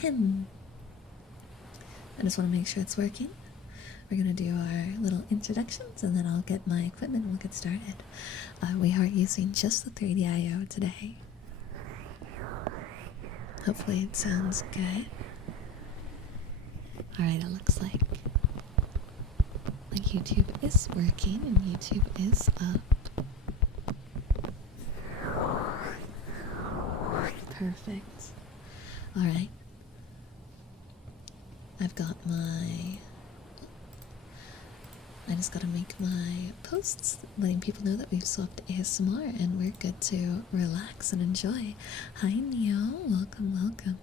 Him. I just want to make sure it's working. We're going to do our little introductions and then I'll get my equipment and we'll get started. We are using just the 3DIO today. Hopefully it sounds good. Alright, it looks like YouTube is working and YouTube is up. Perfect. Alright. I just gotta make my posts letting people know that we've swapped ASMR and we're good to relax and enjoy. Hi Neo, welcome, welcome.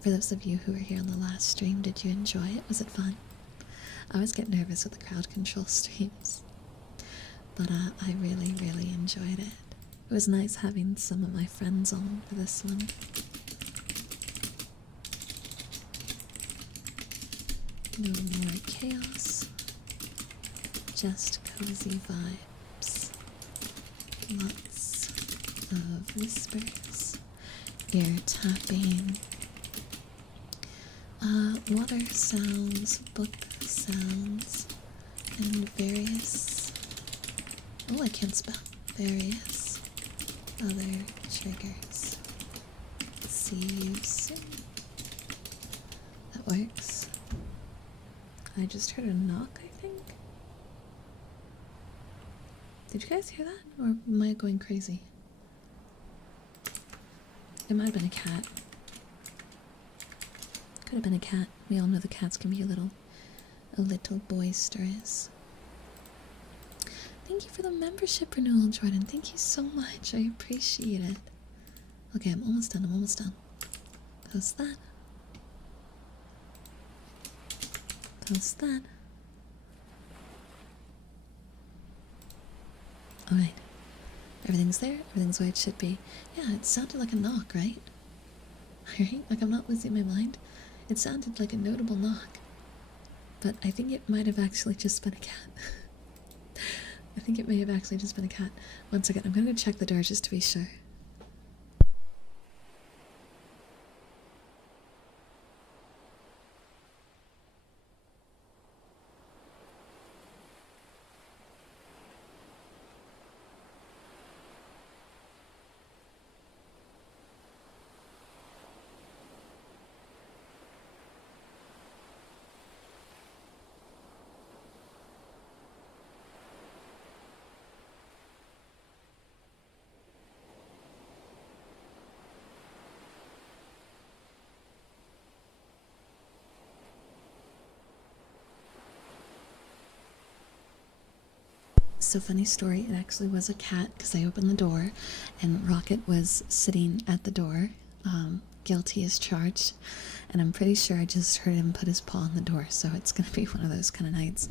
For those of you who were here on the last stream, did you enjoy it? Was it fun? I always get nervous with the crowd control streams, but I really, really enjoyed it. It was nice having some of my friends on for this one. No more chaos, just cozy vibes. Lots of whispers, ear tapping, water sounds, book sounds, and various, oh I can't spell, various other triggers. See you soon. That works. I just heard a knock, I think. Did you guys hear that? Or am I going crazy? It might have been a cat. Could have been a cat. We all know the cats can be a little boisterous. Thank you for the membership renewal, Jordan. Thank you so much. I appreciate it. Okay, I'm almost done. I'm almost done. Post that. Post that. Alright. Everything's there. Everything's where it should be. Yeah, it sounded like a knock, right? Right? Like I'm not losing my mind. It sounded like a notable knock. But I think it might have actually just been a cat. I think it may have actually just been a cat. One second, I'm gonna go check the door just to be sure. So funny story, it actually was a cat because I opened the door and Rocket was sitting at the door, guilty as charged, and I'm pretty sure I just heard him put his paw on the door, so it's gonna be one of those kind of nights.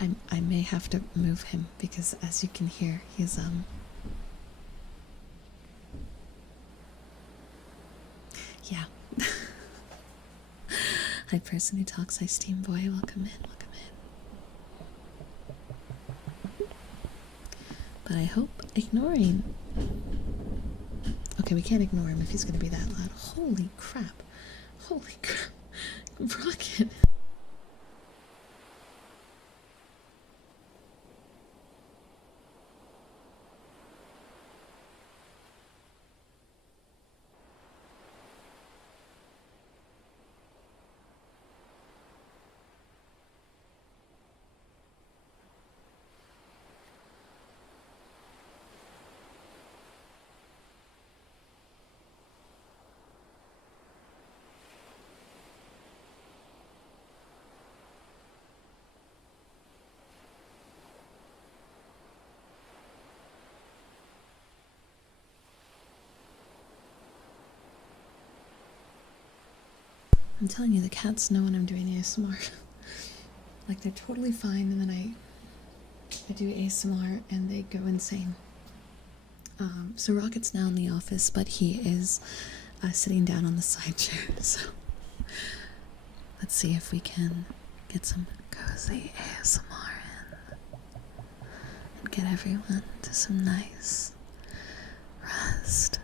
I may have to move him because as you can hear, he's yeah. Hi person who talks, hi Steam Boy, welcome in, welcome in. But I hope ignoring. Okay, we can't ignore him if he's gonna be that loud. Holy crap. Holy crap. Rocket. I'm telling you, the cats know when I'm doing ASMR. Like, they're totally fine, and then I do ASMR and they go insane. So Rocket's now in the office, but he is sitting down on the side chair, so let's see if we can get some cozy ASMR in and get everyone to some nice rest.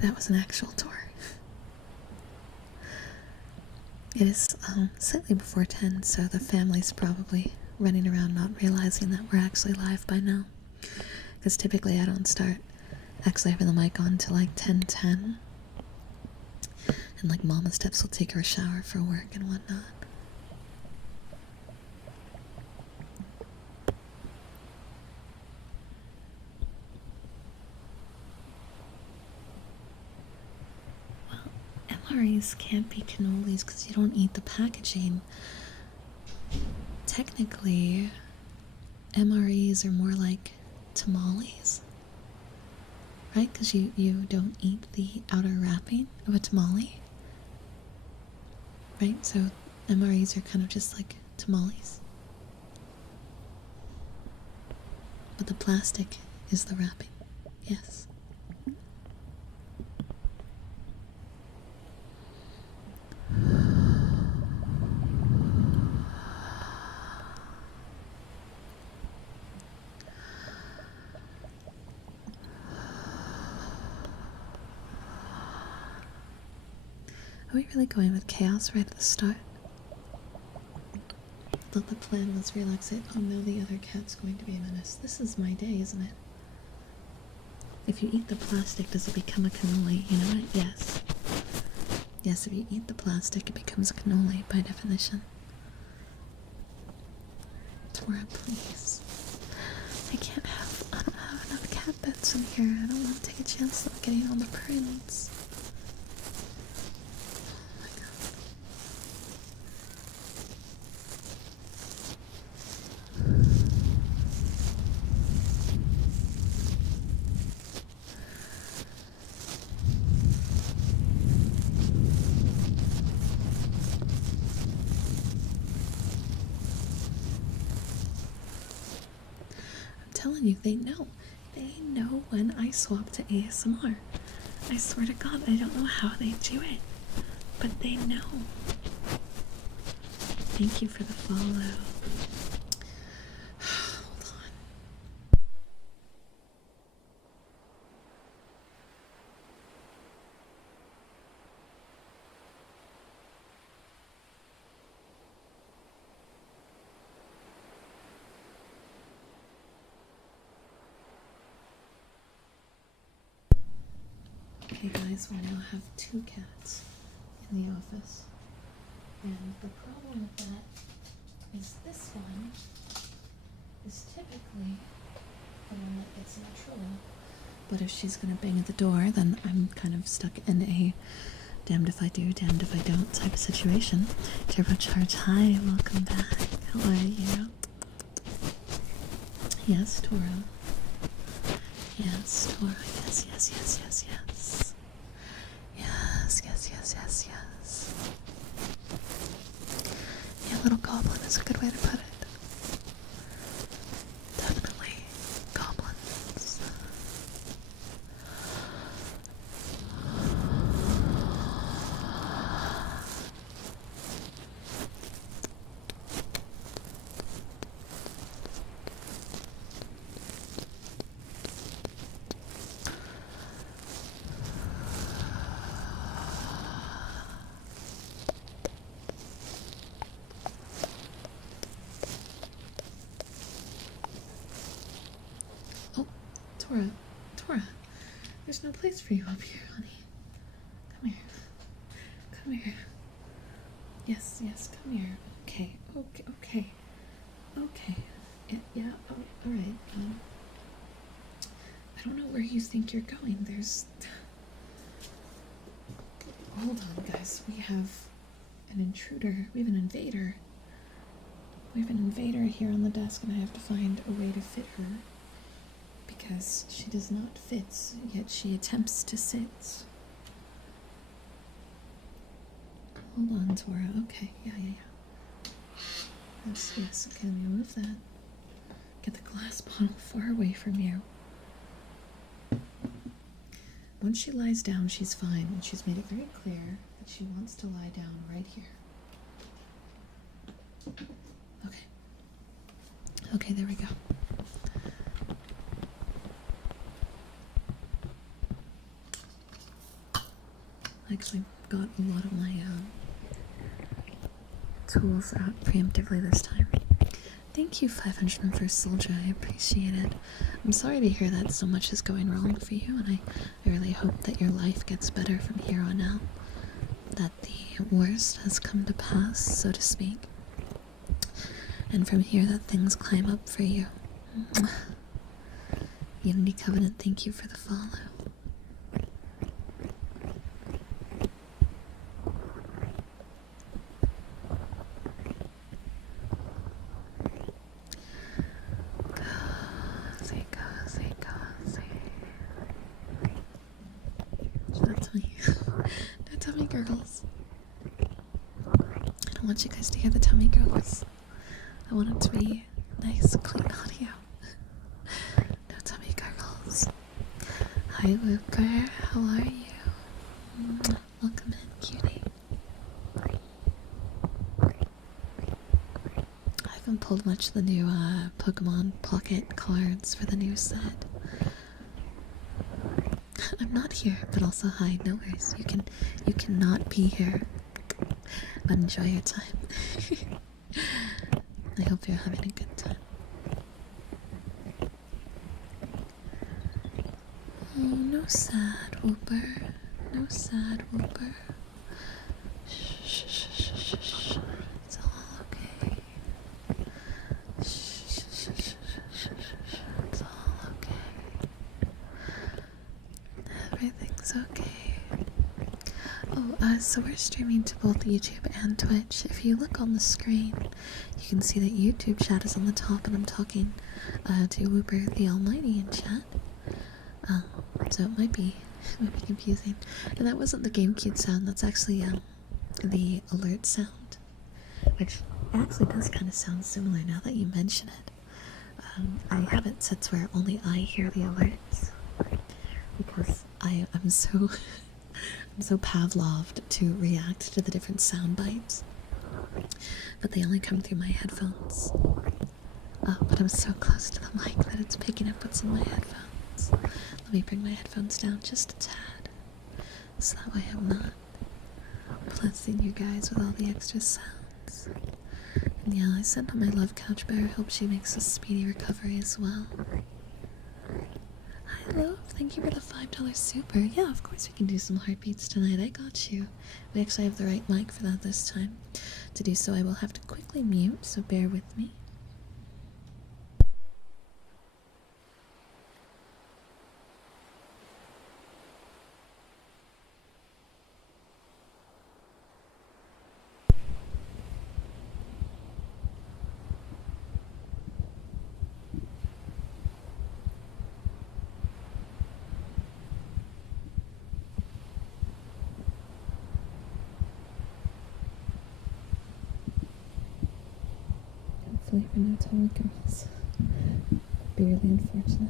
that was an actual tour. It is slightly before 10, so the family's probably running around not realizing that we're actually live by now. Because typically I don't start actually having the mic on till like 10:10. And like Mama Steps will take her a shower for work and whatnot. Well, MREs can't be cannolis because you don't eat the packaging. Technically, MREs are more like tamales, right? Because you don't eat the outer wrapping of a tamale, right? So MREs are kind of just like tamales, but the plastic is the wrapping. Yes. Are we really going with chaos right at the start? I thought the plan was relaxate. Oh no, the other cat's going to be a menace. This is my day, isn't it? If you eat the plastic, does it become a cannoli? You know what? Yes. Yes, if you eat the plastic, it becomes a cannoli by definition. Tora, please. I don't have enough cat beds in here. I don't want to take a chance of getting on the prints. Telling you, they know when I swap to ASMR. I swear to God, I don't know how they do it, but they know. Thank you for the follow. Hold on. Okay guys, we now have 2 cats in the office. And the problem with that is this one is typically the one that gets in trouble. But if she's gonna bang at the door, then I'm kind of stuck in a damned if I do, damned if I don't type of situation. Turbocharge, hi, welcome back. How are you? Yes, Tora. Yes, Tora. Yes, yes, yes, yes, yes. Yes, yes, yes, yes, yes. Yeah, little goblin is a good way to put it. Definitely goblins. Tora, there's no place for you up here, honey. Come here. Come here. Yes, yes, come here. Okay, okay, okay. Okay. Yeah, all right. I don't know where you think you're going. Hold on, guys. We have an intruder. We have an invader. We have an invader here on the desk, and I have to find a way to fit her. Because she does not fit, yet she attempts to sit. Hold on, Tora. Okay, yeah. Yes, okay, let me move that. Get the glass bottle far away from you. Once she lies down, she's fine, and she's made it very clear that she wants to lie down right here. Okay. Okay, there we go. I actually got a lot of my tools out preemptively this time. Thank you, 501st Soldier. I appreciate it. I'm sorry to hear that so much is going wrong for you, and I really hope that your life gets better from here on out. That the worst has come to pass, so to speak. And from here that things climb up for you. Unity Covenant, thank you for the follow. Cozy, cozy, cozy. Don't tell me. Don't tell me, girls. I don't want you guys to hear the tummy girls. I want it to be nice, clean audio. No tummy gurgles. Hi, Luker. How are you? Welcome in, cutie. I haven't pulled much of the new Pokemon Pocket cards for the new set. I'm not here, but also hi. No worries. You cannot be here, but enjoy your time. I hope you're having a good time. Oh, no sad whooper. No sad whooper. Shh, shh, shh, shh, shh, shh. It's all okay. Shh, shh, shh, shh, shh, shh, shh. It's all okay. Everything's okay. Oh, so we're streaming to both YouTube and Twitch. If you look on the screen, you can see that YouTube chat is on the top, and I'm talking to Whooper the Almighty in chat. So it might be confusing. And that wasn't the GameCube sound. That's actually the alert sound, which actually does kind of sound similar now that you mention it. I have it set to where only I hear the alerts because I'm so I'm so Pavloved to react to the different sound bites, but they only come through my headphones. But I'm so close to the mic that it's picking up what's in my headphones. Let me bring my headphones down just a tad, so that way I'm not blessing you guys with all the extra sounds. And yeah, I sent on my love couch bear. Hope she makes a speedy recovery as well. Hi, love. Thank you for the $5 super. Yeah, of course we can do some heartbeats tonight. I got you. We actually have the right mic for that this time. To do so, I will have to quickly mute, so bear with me. Hopefully for no tummy girls. Barely unfortunate.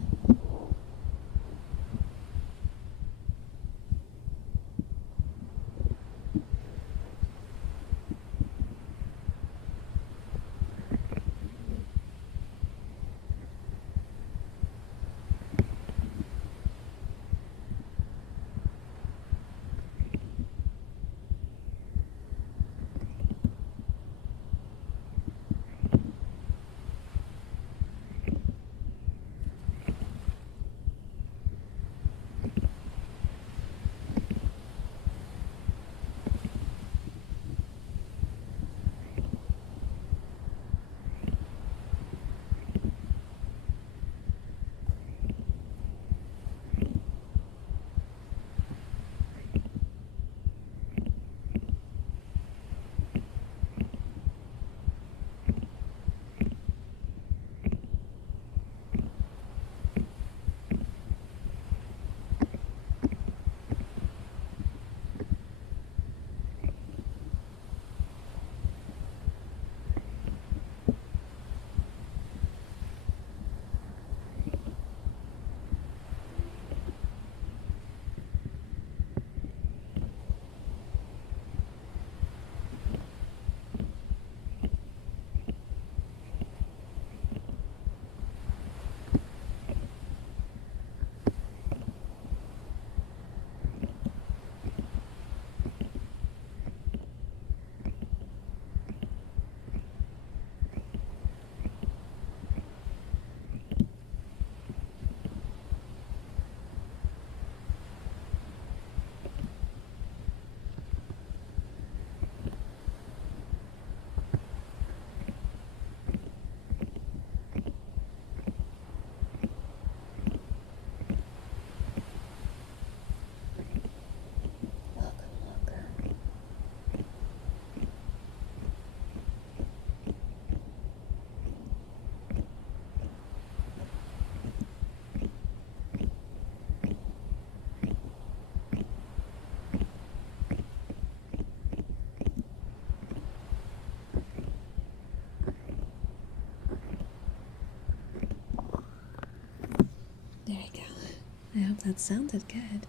That sounded good.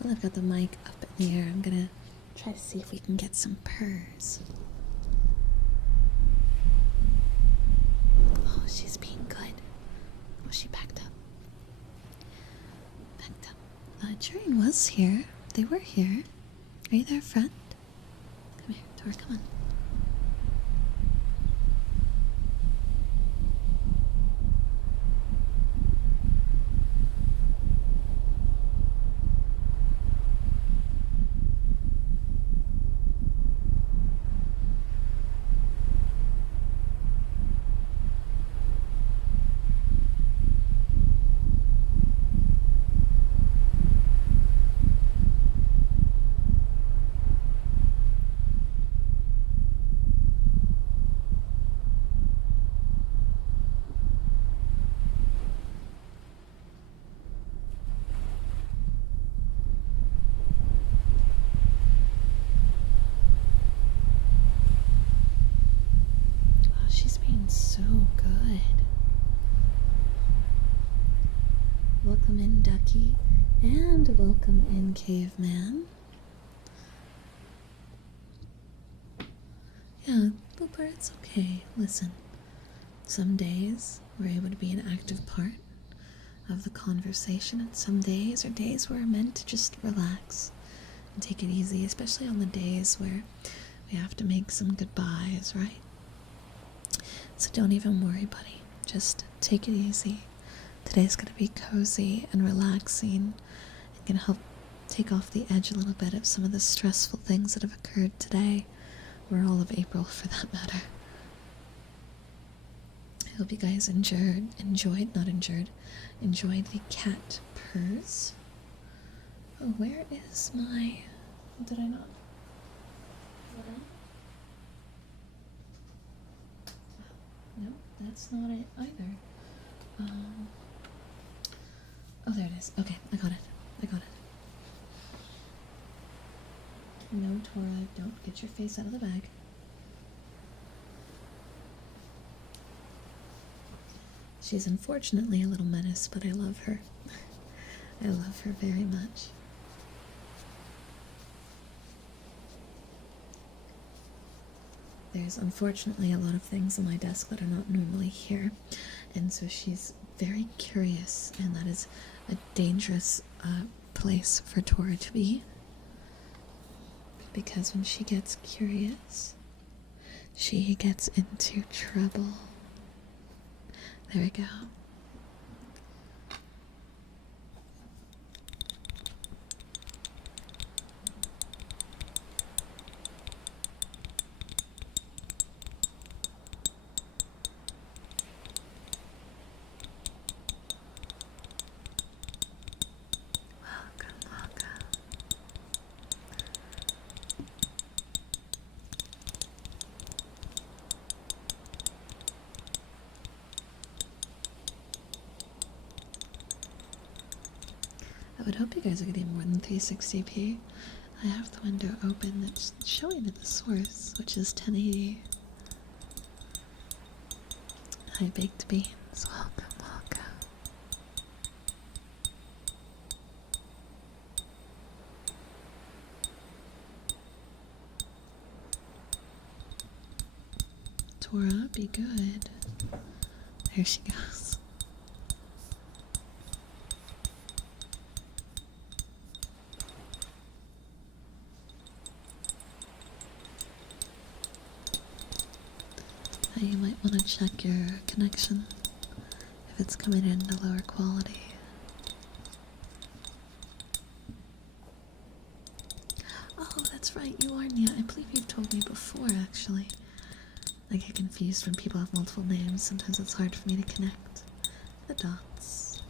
Well, I've got the mic up in the air. I'm gonna try to see if we can get some purrs. Oh, she's being good. Oh, she backed up. Backed up. Jaren was here. They were here. Are you there, friend? Come here, Tor, come on. So good. Welcome in, Ducky, and welcome in, Caveman. Yeah, Booper, it's okay. Listen, some days we're able to be an active part of the conversation, and some days are days where we're meant to just relax and take it easy, especially on the days where we have to make some goodbyes, right? So don't even worry, buddy. Just take it easy. Today's going to be cozy and relaxing. It's going to help take off the edge a little bit of some of the stressful things that have occurred today, or all of April for that matter. I hope you guys enjoyed the cat purrs. Oh, where is my... Did I not? No, that's not it either. Oh, there it is. Okay, I got it. No, Tora, don't get your face out of the bag. She's unfortunately a little menace, but I love her. I love her very much. There's unfortunately a lot of things on my desk that are not normally here, and so she's very curious, and that is a dangerous place for Tora to be, because when she gets curious, she gets into trouble. There we go. I would hope you guys are getting more than 360p. I have the window open that's showing at the source, which is 1080. Hi, Baked Beans. Welcome. Tora, be good. There she goes. You might want to check your connection if it's coming in to lower quality. Oh, that's right, you are Nia. I believe you've told me before, actually. I get confused when people have multiple names. Sometimes it's hard for me to connect the dots.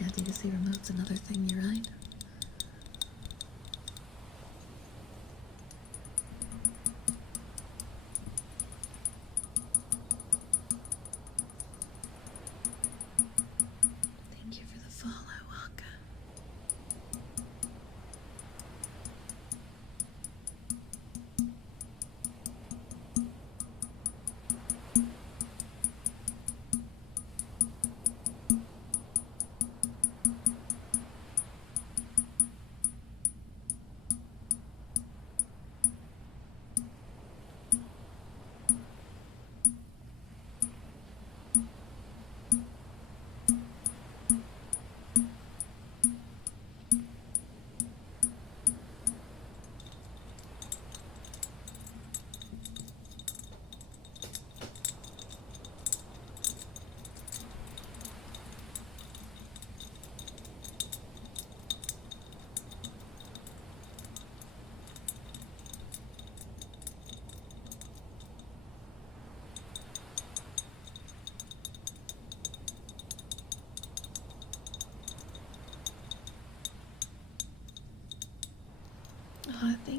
Yeah, DDC remote's another thing, you're right.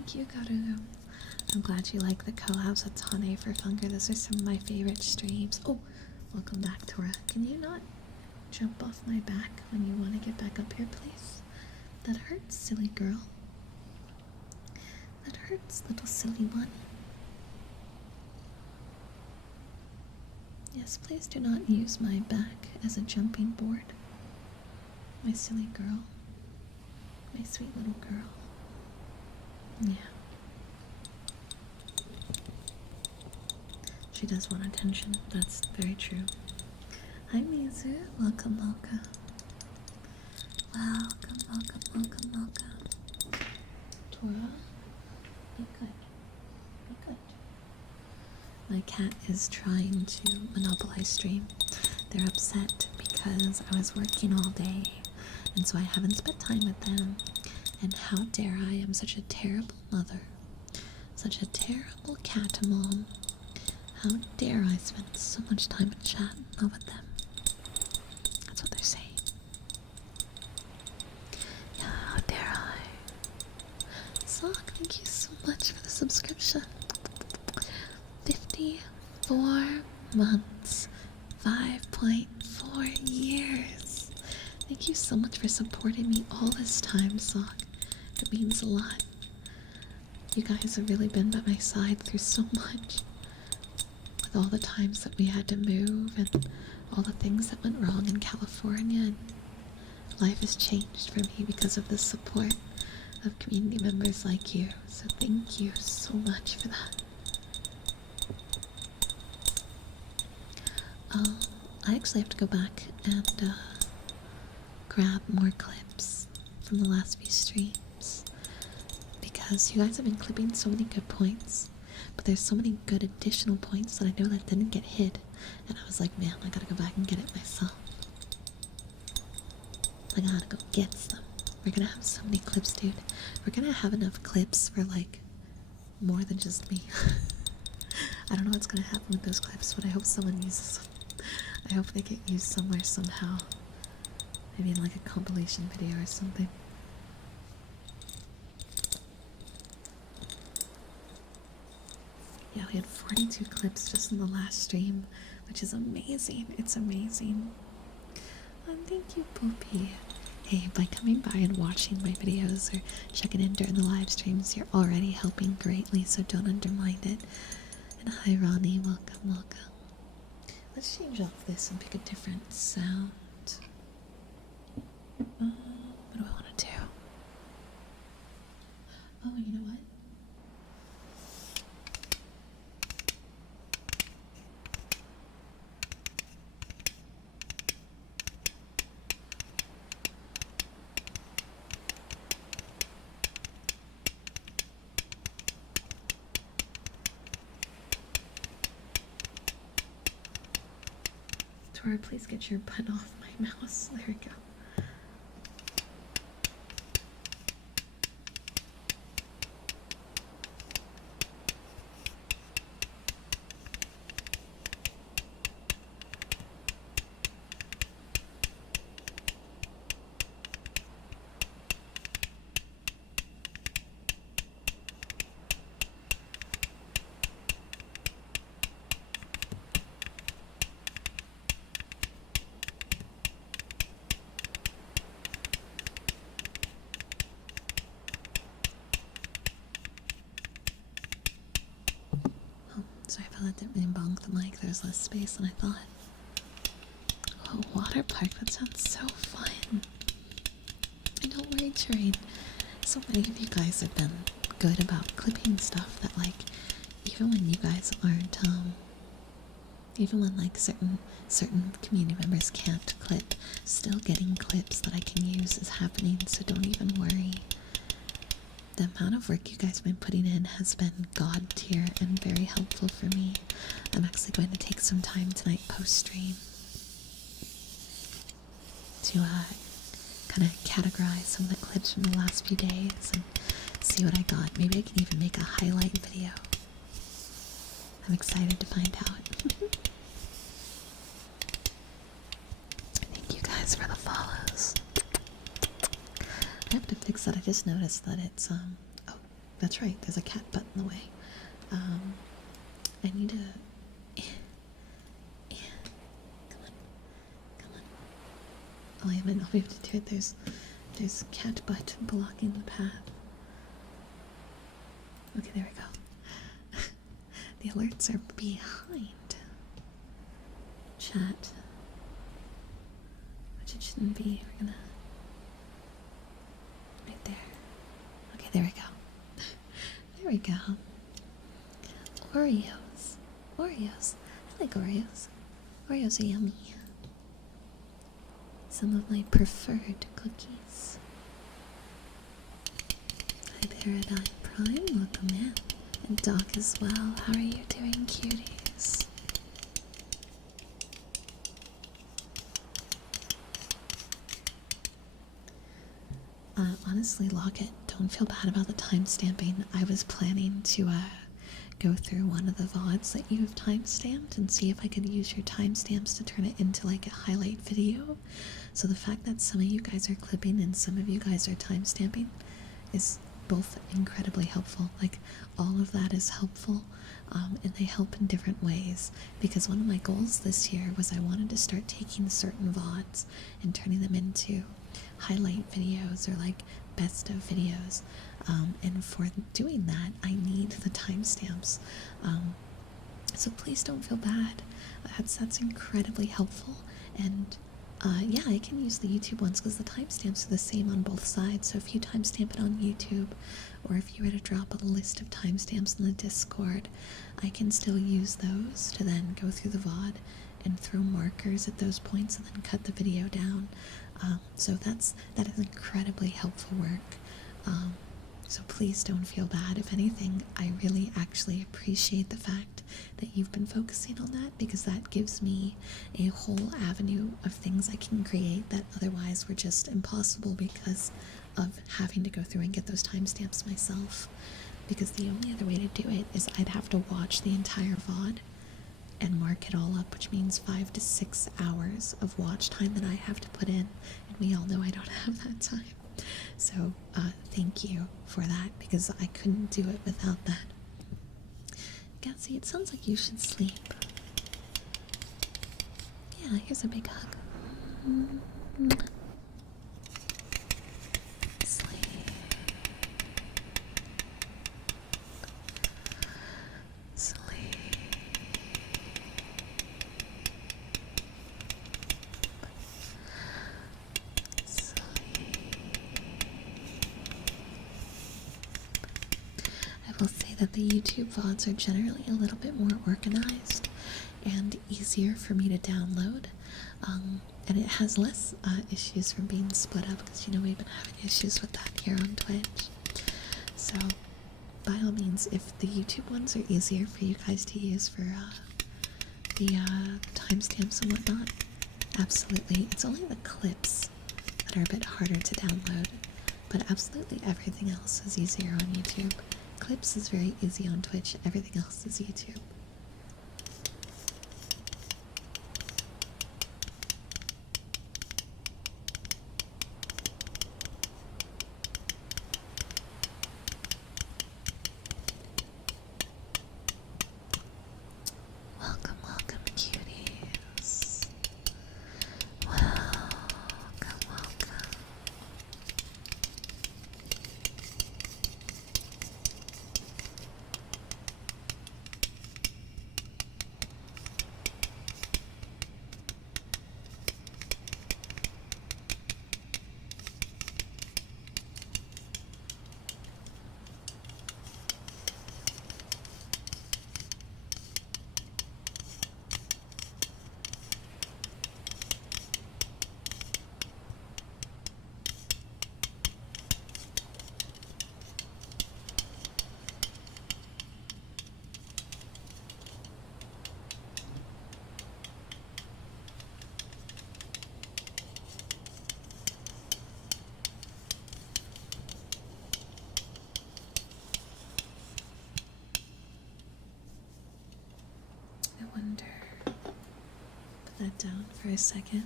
thank you, Garugo. I'm glad you like the collabs with Tane for Funker. Those are some of my favorite streams. Oh, welcome back, Tora. Can you not jump off my back when you want to get back up here, please? That hurts, silly girl. That hurts, little silly one. Yes, please do not use my back as a jumping board. My silly girl. My sweet little girl. Yeah. She does want attention. That's very true. Hi, Mizu. Welcome, welcome. Welcome, welcome, welcome, welcome. Tora, be good. Be good. My cat is trying to monopolize stream. They're upset because I was working all day, and so I haven't spent time with them. And how dare I am such a terrible mother. Such a terrible cat mom. How dare I spend so much time in chat, not with them. That's what they're saying. Yeah, how dare I. Sock, thank you so much for the subscription. 54 months. 5.4 years. Thank you so much for supporting me all this time, Sock. It means a lot. You guys have really been by my side through so much. With all the times that we had to move and all the things that went wrong in California, and life has changed for me because of the support of community members like you. So thank you so much for that. I actually have to go back and grab more clips from the last few streams because you guys have been clipping so many good points, but there's so many good additional points that I know that didn't get hid, and I was like, man, I gotta go back and get it myself. I gotta go get some. We're gonna have so many clips, dude. We're gonna have enough clips for like more than just me. I don't know what's gonna happen with those clips, but I hope someone uses them. I hope they get used somewhere somehow. Maybe in like a compilation video or something. Yeah, we had 42 clips just in the last stream, which is amazing. It's amazing. Thank you, Poopy. Hey, by coming by and watching my videos or checking in during the live streams, you're already helping greatly, so don't undermine it. And hi, Ronnie. Welcome, welcome. Let's change off this and pick a different sound. What do I want to do? Oh, you know what? Tora, please get your butt off my mouse. There we go. Sorry if I let it bonk the mic. There's less space than I thought. Oh, water park. That sounds so fun. And don't worry, Terrain. So many of you guys have been good about clipping stuff that, like, even when you guys aren't, even when, like, certain community members can't clip, still getting clips that I can use is happening, so don't even worry. The amount of work you guys have been putting in has been god tier and very helpful for me. I'm actually going to take some time tonight post-stream to kind of categorize some of the clips from the last few days and see what I got. Maybe I can even make a highlight video. I'm excited to find out. Thank you guys for the follows. I have to fix that. I just noticed that it's, oh, that's right, there's a cat butt in the way. I need to... Come on. Come on. Oh, I haven't, I'll be able to do it. There's cat butt blocking the path. Okay, there we go. The alerts are behind chat, which it shouldn't be. We're gonna... Right there. Okay, there we go. There we go. Oreos. Oreos. I like Oreos. Oreos are yummy. Some of my preferred cookies. Hi there, Adi Prime. Welcome in. And Doc as well. How are you doing, cuties? Honestly, Locket, don't feel bad about the timestamping. I was planning to go through one of the VODs that you have timestamped and see if I could use your timestamps to turn it into like a highlight video. So the fact that some of you guys are clipping and some of you guys are timestamping is both incredibly helpful. Like, all of that is helpful, and they help in different ways, because one of my goals this year was I wanted to start taking certain VODs and turning them into highlight videos or like best of videos, and for doing that I need the timestamps, so please don't feel bad. That's incredibly helpful. And yeah, I can use the YouTube ones because the timestamps are the same on both sides. So if you timestamp it on YouTube, or if you were to drop a list of timestamps in the Discord, I can still use those to then go through the VOD and throw markers at those points and then cut the video down. So that is incredibly helpful work. So please don't feel bad. If anything, I really actually appreciate the fact that you've been focusing on that, because that gives me a whole avenue of things I can create that otherwise were just impossible because of having to go through and get those timestamps myself. Because the only other way to do it is I'd have to watch the entire VOD and mark it all up, which means 5 to 6 hours of watch time that I have to put in, and we all know I don't have that time. So thank you for that, because I couldn't do it without that. Gatsy, it sounds like you should sleep. Yeah, here's a big hug. Sleep. Sleep. I will say that the YouTube VODs are generally a little bit more organized and easier for me to download, and it has less issues from being split up, because you know we've been having issues with that here on Twitch. So by all means, if the YouTube ones are easier for you guys to use for the timestamps and whatnot, absolutely. It's only the clips that are a bit harder to download, but absolutely everything else is easier on YouTube. Clips is very easy on Twitch, everything else is YouTube. Welcome, welcome, cuties. Welcome, welcome. I wonder, put that down for a second,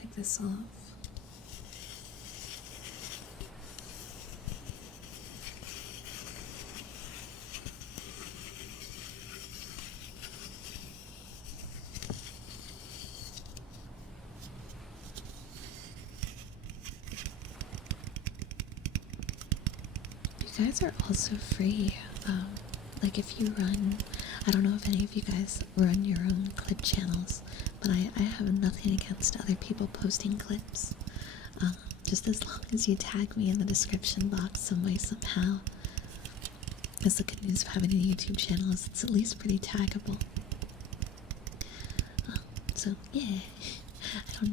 take this off. guys are also free. Like if you run, I don't know if any of you guys run your own clip channels, but I have nothing against other people posting clips. Just as long as you tag me in the description box some way, somehow. That's the good news of having a YouTube channel, is it's at least pretty taggable. So yeah, I don't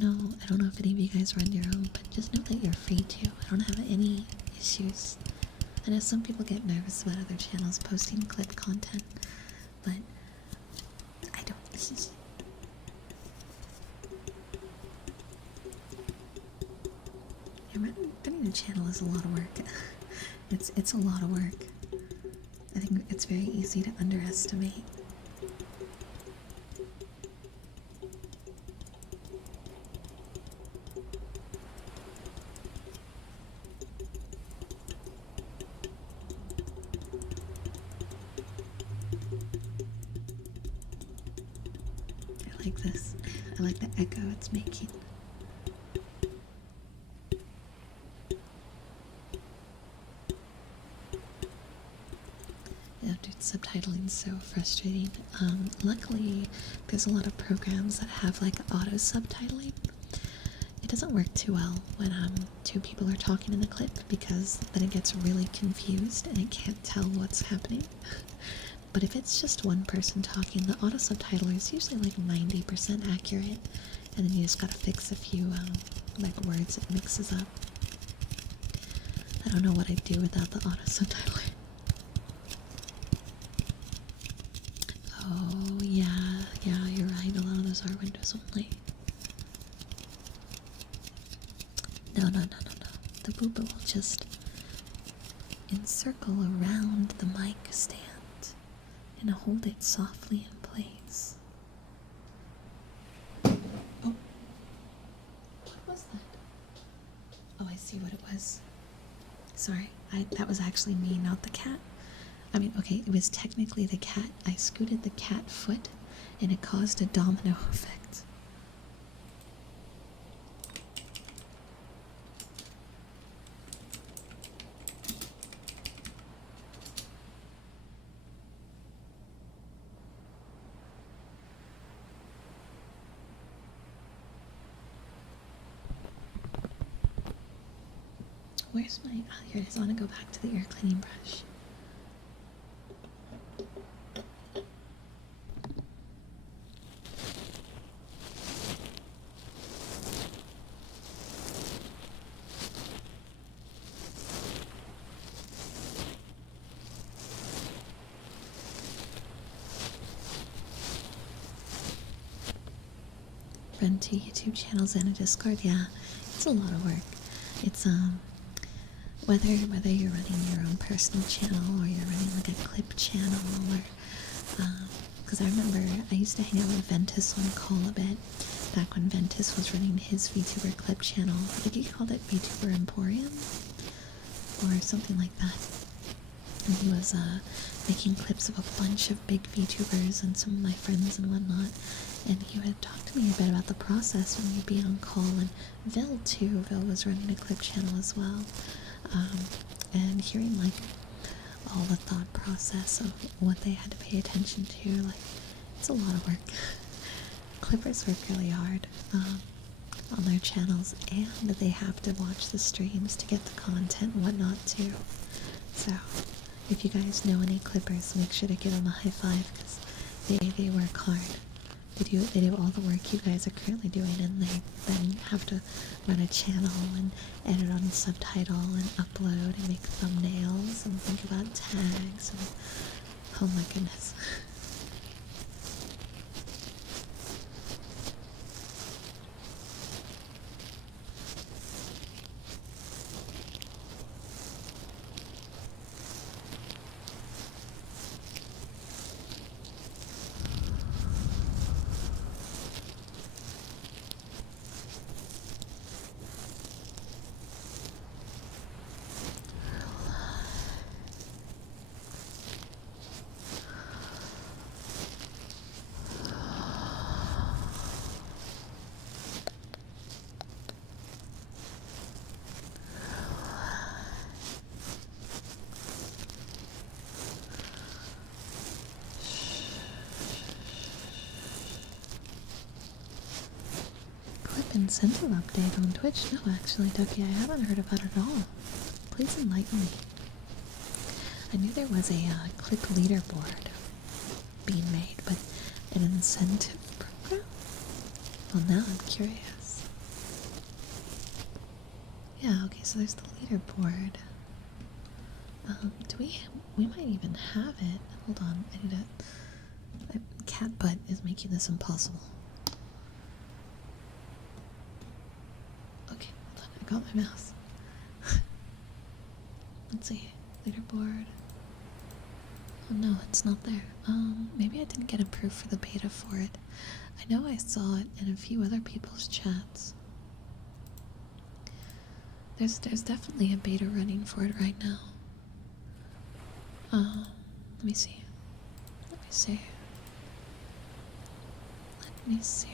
know if any of you guys run your own, but just know that you're free to. I don't have any issues. I know some people get nervous about other channels posting clip content, but I don't. Running a channel is a lot of work. It's a lot of work. I think it's very easy to underestimate. I like this. I like the echo it's making. Yeah, dude, subtitling's so frustrating. Luckily, there's a lot of programs that have like auto subtitling. It doesn't work too well when two people are talking in the clip, because then it gets really confused and it can't tell what's happening. But if it's just one person talking, the auto subtitler is usually like 90% accurate, and then you just gotta fix a few like words it mixes up. I don't know what I'd do without the auto subtitler. Oh yeah, you're right, a lot of those are Windows only. No. The booba will just encircle around the mic stand and hold it softly in place. Oh. What was that? Oh, I see what it was. Sorry, that was actually me, not the cat. I mean, okay, it was technically the cat. I scooted the cat foot, and it caused a domino effect. Where's my... Oh, here it is. I want to go back to the ear cleaning brush. Run 2 YouTube channels and a Discord. Yeah, it's a lot of work. It's whether you're running your own personal channel or you're running like a clip channel, or because I remember I used to hang out with Ventus on call a bit back when Ventus was running his VTuber clip channel. I think he called it VTuber Emporium or something like that. And he was making clips of a bunch of big VTubers and some of my friends and whatnot. And he would talk to me a bit about the process when we'd be on call. And Vil too. Vil was running a clip channel as well. And hearing like all the thought process of what they had to pay attention to, like, it's a lot of work. Clippers work really hard on their channels, and they have to watch the streams to get the content and whatnot too. So if you guys know any clippers, make sure to give them a high five, because they work hard. They do all the work you guys are currently doing, and they then have to run a channel and edit on subtitle and upload and make thumbnails and think about tags and oh my goodness. incentive update on Twitch? No, actually, Ducky, I haven't heard about it at all. Please enlighten me. I knew there was a click leaderboard being made, but an incentive program? Well, now I'm curious. Yeah, okay, so there's the leaderboard. We might even have it. Hold on, I need a cat butt is making this impossible. Okay, hold on, I got my mouse. Let's see, leaderboard. Oh no, it's not there. Maybe I didn't get approved for the beta for it. I know I saw it in a few other people's chats. There's definitely a beta running for it right now. Let me see. Let me see.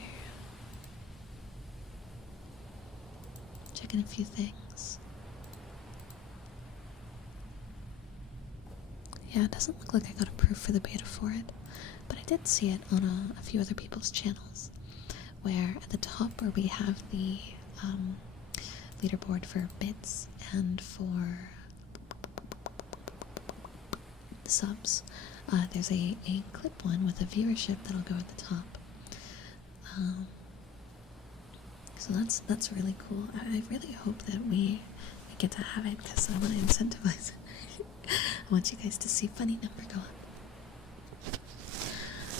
Checking a few things. Yeah, it doesn't look like I got approved for the beta for it, but I did see it on a few other people's channels, where at the top where we have the leaderboard for bits and for the subs, there's a clip one with a viewership that'll go at the top. So that's really cool. I really hope that we get to have it, because I want to incentivize it. I want you guys to see funny number go up.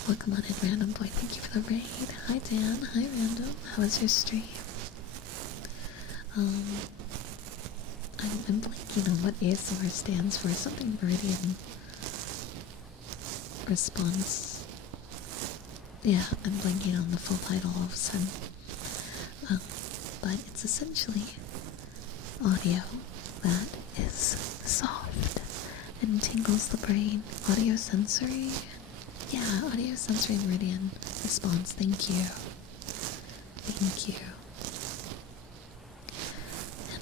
Welcome on in, Random Boy. Thank you for the raid. Hi Dan. Hi Random. How was your stream? I'm blanking on what ASMR stands for. Something Meridian Response. Yeah, I'm blanking on the full title all of a sudden. But it's essentially audio that is soft and tingles the brain. Audio sensory? Yeah, audio sensory meridian response. Thank you. Thank you.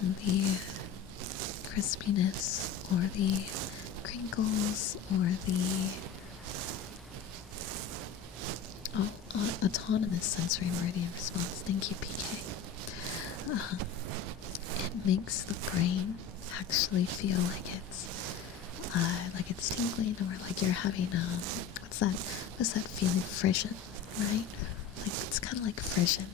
And the crispiness, or the crinkles, or the autonomous sensory meridian response. Thank you, PK. It makes the brain actually feel like it's tingling, or like you're having what's that feeling? Frisson, right? Like it's kind of like frisson,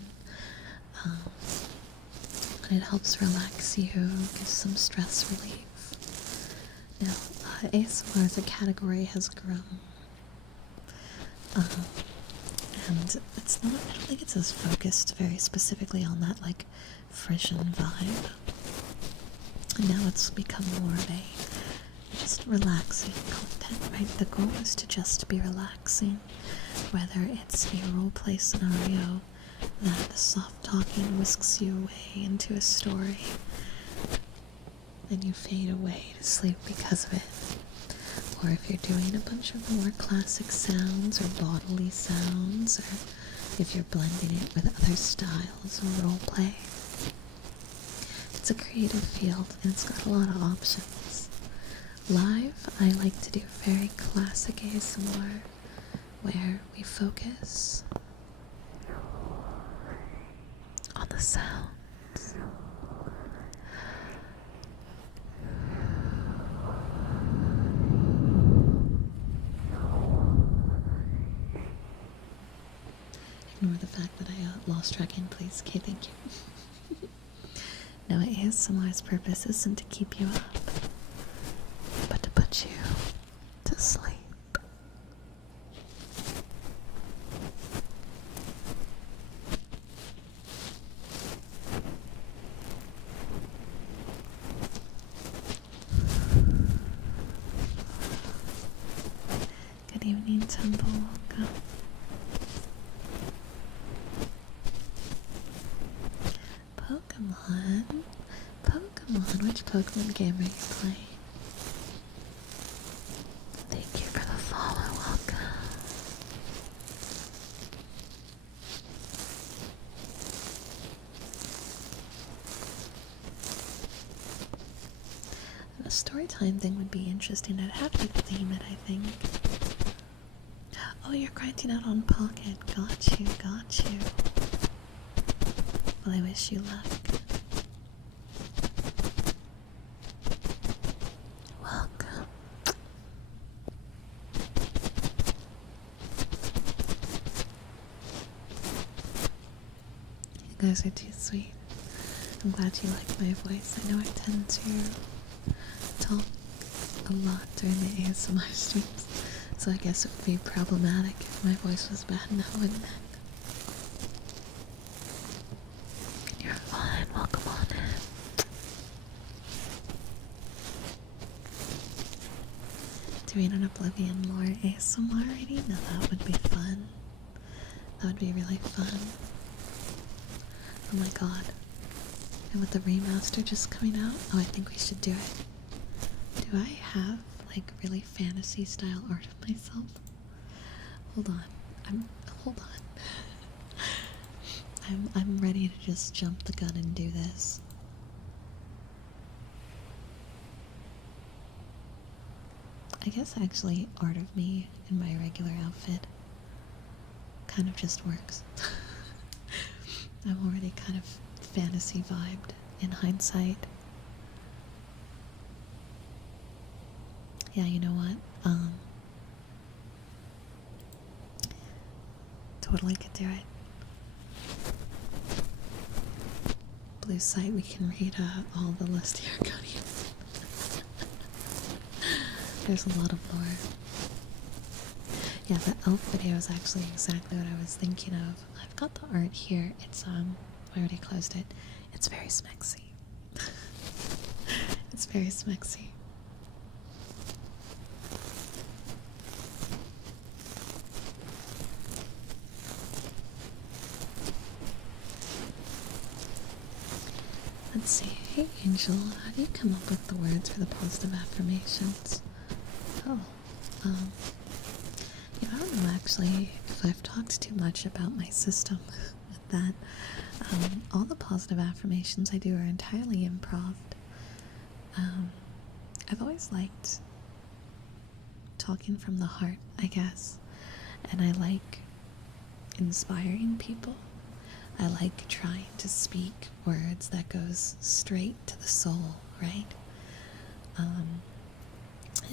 and it helps relax you, gives some stress relief. Now, ASMR as a category has grown, and it's not. I don't think it's as focused very specifically on that like frisson vibe. And now it's become more of a just relaxing content, right? The goal is to just be relaxing, whether it's a roleplay scenario that the soft talking whisks you away into a story and you fade away to sleep because of it, or if you're doing a bunch of more classic sounds or bodily sounds, or if you're blending it with other styles of roleplay. It's a creative field, and it's got a lot of options. Live, I like to do very classic ASMR, where we focus on the sounds. Ignore the fact that I lost track in, please. Okay, thank you. No, ASMR's purpose isn't to keep you up, but to put you to sleep. Good evening, Temple. Welcome. Pokemon? Which Pokemon game are you playing? Thank you for the follow, welcome. A storytime thing would be interesting. I'd have to theme it, I think. Oh, you're grinding out on Pocket. Got you, got you. Well, I wish you luck. Welcome. You guys are too sweet. I'm glad you like my voice. I know I tend to talk a lot during the ASMR streams, so I guess it would be problematic if my voice was bad now, wouldn't it? You're fine. Welcome on in. Doing an Oblivion lore ASMR reading? Now that would be fun. That would be really fun. Oh my god. And with the remaster just coming out, oh, I think we should do it. Do I have, like, really fantasy style art of myself? Hold on. Hold on. I'm ready to just jump the gun and do this. I guess actually art of me in my regular outfit kind of just works. I'm already kind of fantasy vibed in hindsight. Yeah, you know what? Totally could do it. Blue site, we can read all the list here, Cody. There's a lot of lore. Yeah, the elf video is actually exactly what I was thinking of. I've got the art here. It's I already closed it. It's very smexy. It's very smexy. Let's see. Hey Angel, how do you come up with the words for the positive affirmations? Oh, yeah, I don't know actually if I've talked too much about my system with that. All the positive affirmations I do are entirely improv. I've always liked talking from the heart, I guess, and I like inspiring people. I like trying to speak words that goes straight to the soul, right?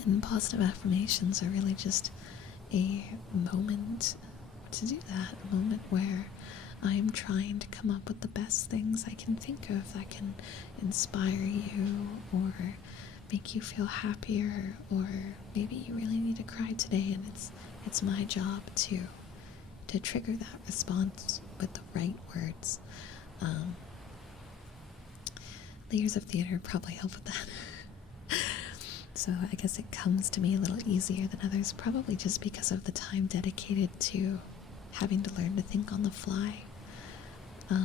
And positive affirmations are really just a moment to do that, a moment where I'm trying to come up with the best things I can think of that can inspire you or make you feel happier, or maybe you really need to cry today and it's my job to trigger that response with the right words. The years of theater probably help with that. So I guess it comes to me a little easier than others, probably just because of the time dedicated to having to learn to think on the fly. But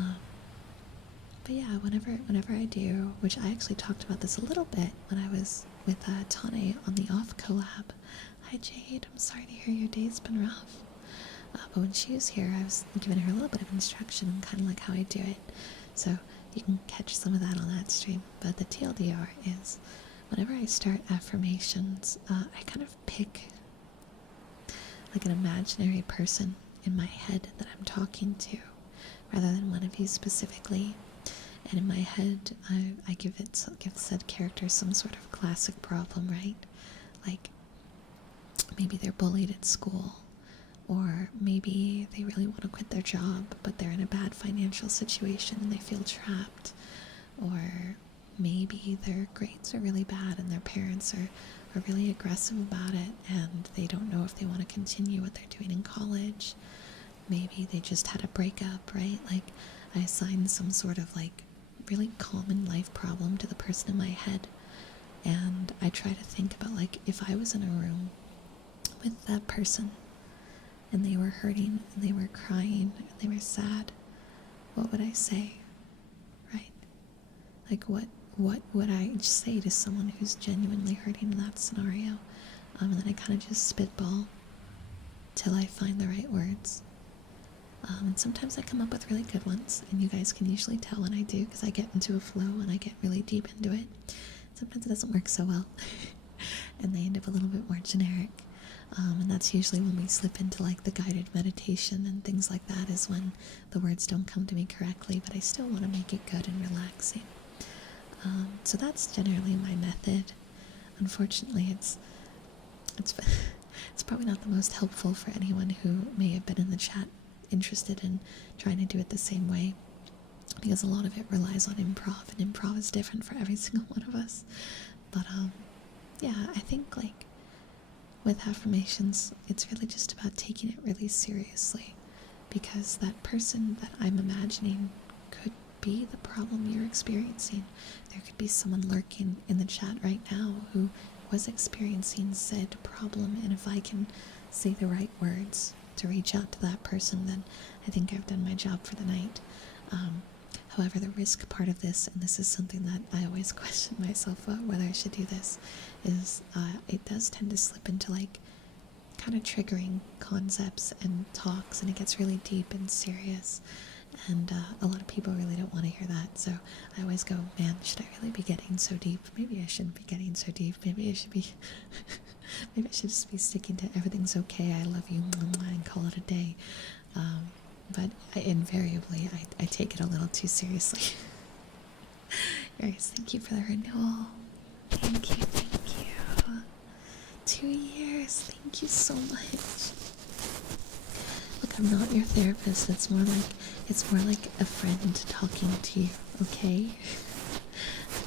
yeah, whenever I do, which I actually talked about this a little bit when I was with Tane on the Off collab. Hi Jade, I'm sorry to hear your day's been rough. But when she was here, I was giving her a little bit of instruction on kind of like how I do it. So you can catch some of that on that stream. But the TLDR is, whenever I start affirmations, I kind of pick like an imaginary person in my head that I'm talking to, rather than one of you specifically. And in my head, I give said character some sort of classic problem, right? Like, maybe they're bullied at school, or maybe they really want to quit their job, but they're in a bad financial situation and they feel trapped, or maybe their grades are really bad and their parents are really aggressive about it and they don't know if they want to continue what they're doing in college. Maybe they just had a breakup, right? Like, I assign some sort of like really common life problem to the person in my head, and I try to think about, like, if I was in a room with that person and they were hurting and they were crying and they were sad, what would I say, right? Like, what would I say to someone who's genuinely hurting in that scenario? And then I kind of just spitball till I find the right words. And sometimes I come up with really good ones, and you guys can usually tell when I do, because I get into a flow and I get really deep into it. Sometimes it doesn't work so well, and they end up a little bit more generic. And that's usually when we slip into like the guided meditation and things like that, is when the words don't come to me correctly, but I still want to make it good and relaxing. So that's generally my method. Unfortunately, it's it's probably not the most helpful for anyone who may have been in the chat interested in trying to do it the same way, because a lot of it relies on improv, and improv is different for every single one of us. But yeah, I think like with affirmations, it's really just about taking it really seriously, because that person that I'm imagining could be the problem you're experiencing. There could be someone lurking in the chat right now who was experiencing said problem, and if I can say the right words to reach out to that person, then I think I've done my job for the night. However, the risk part of this, and this is something that I always question myself about whether I should do this, is it does tend to slip into like kind of triggering concepts and talks, and it gets really deep and serious, and a lot of people really don't want to hear that. So I always go, man, should I really be getting so deep? Maybe I shouldn't be getting so deep. Maybe I should be maybe I should just be sticking to everything's okay, I love you, and call it a day. But invariably I take it a little too seriously. Guys, thank you for the renewal. Thank you, thank you. 2 years, thank you so much. Look, I'm not your therapist. It's more like a friend talking to you, okay?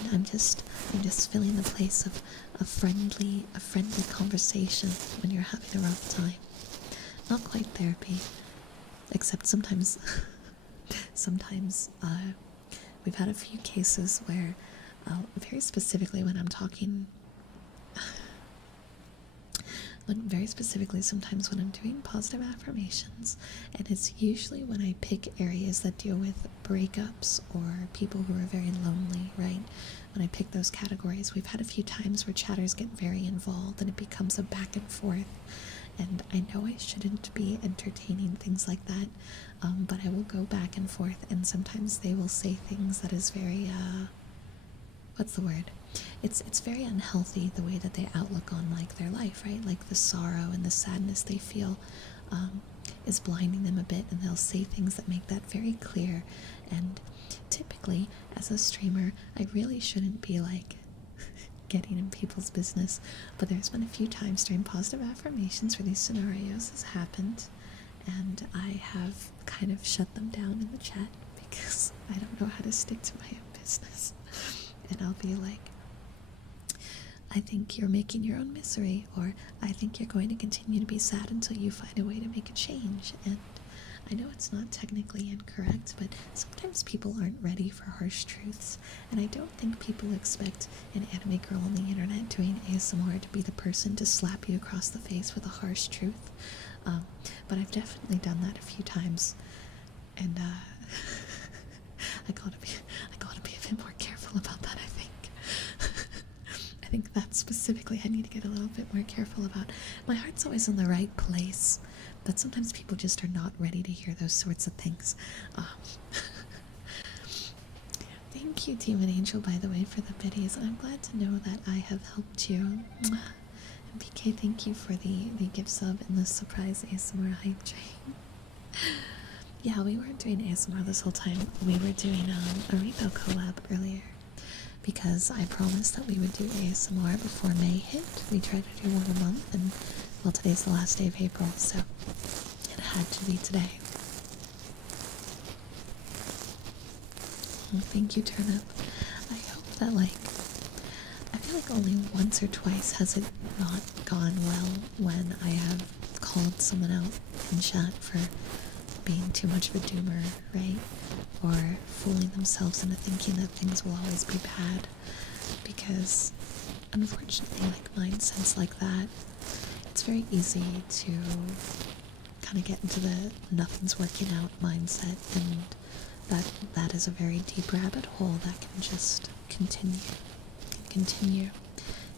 And I'm just filling the place of a friendly conversation when you're having a rough time. Not quite therapy, except sometimes we've had a few cases where very specifically when I'm talking sometimes when I'm doing positive affirmations, and it's usually when I pick areas that deal with breakups or people who are very lonely, right? When I pick those categories, we've had a few times where chatters get very involved and it becomes a back and forth, and I know I shouldn't be entertaining things like that, but I will go back and forth, and sometimes they will say things that is very what's the word? It's very unhealthy, the way that they outlook on like their life, right? Like the sorrow and the sadness they feel is blinding them a bit, and they'll say things that make that very clear. And typically, as a streamer, I really shouldn't be like getting in people's business, but there's been a few times during positive affirmations where these scenarios has happened, and I have kind of shut them down in the chat because I don't know how to stick to my own business. And I'll be like, I think you're making your own misery, or I think you're going to continue to be sad until you find a way to make a change. And I know it's not technically incorrect, but sometimes people aren't ready for harsh truths, and I don't think people expect an anime girl on the internet doing ASMR to be the person to slap you across the face with a harsh truth. But I've definitely done that a few times, and I gotta be a bit more careful about that, I think. I think that specifically I need to get a little bit more careful about. My heart's always in the right place, but sometimes people just are not ready to hear those sorts of things. Thank you, Demon Angel, by the way, for the biddies. I'm glad to know that I have helped you. And PK, thank you for the gift sub and the surprise ASMR hype train. Yeah, we weren't doing ASMR this whole time. We were doing a Repo collab earlier, because I promised that we would do ASMR before May hit. We tried to do one a month, and well, today's the last day of April, so it had to be today. Well, thank you, Turnip. I hope that, like, I feel like only once or twice has it not gone well when I have called someone out in chat for being too much of a doomer, right? Or fooling themselves into thinking that things will always be bad. Because, unfortunately, like mindsets like that, it's very easy to kind of get into the nothing's working out mindset, and that is a very deep rabbit hole that can just continue and continue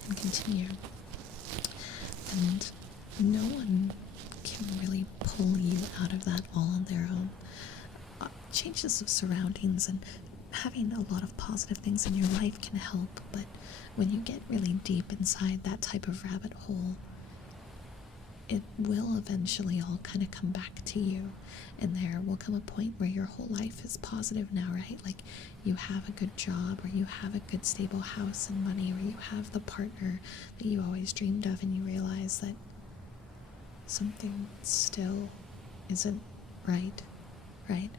and continue. And no one can really pull you out of that all on their own. Changes of surroundings and having a lot of positive things in your life can help, but when you get really deep inside that type of rabbit hole, it will eventually all kind of come back to you, and there will come a point where your whole life is positive now, right? Like you have a good job, or you have a good stable house and money, or you have the partner that you always dreamed of, and you realize that something still isn't right, right?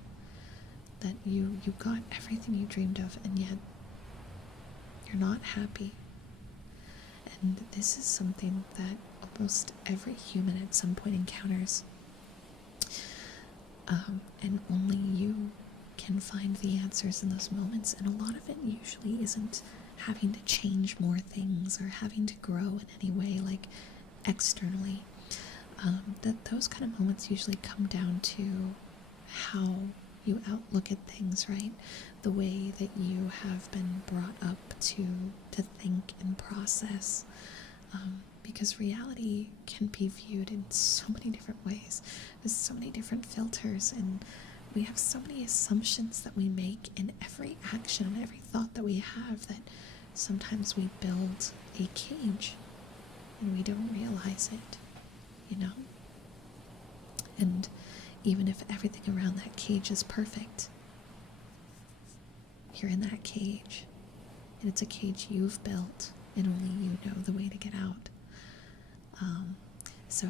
That you got everything you dreamed of, and yet you're not happy. And this is something that almost every human at some point encounters. And only you can find the answers in those moments. And a lot of it usually isn't having to change more things or having to grow in any way, like externally. That those kind of moments usually come down to how you outlook at things, right? The way that you have been brought up to think and process. Because reality can be viewed in so many different ways. There's so many different filters, and we have so many assumptions that we make in every action and every thought that we have, that sometimes we build a cage and we don't realize it, you know? And even if everything around that cage is perfect, you're in that cage, and it's a cage you've built, and only you know the way to get out. So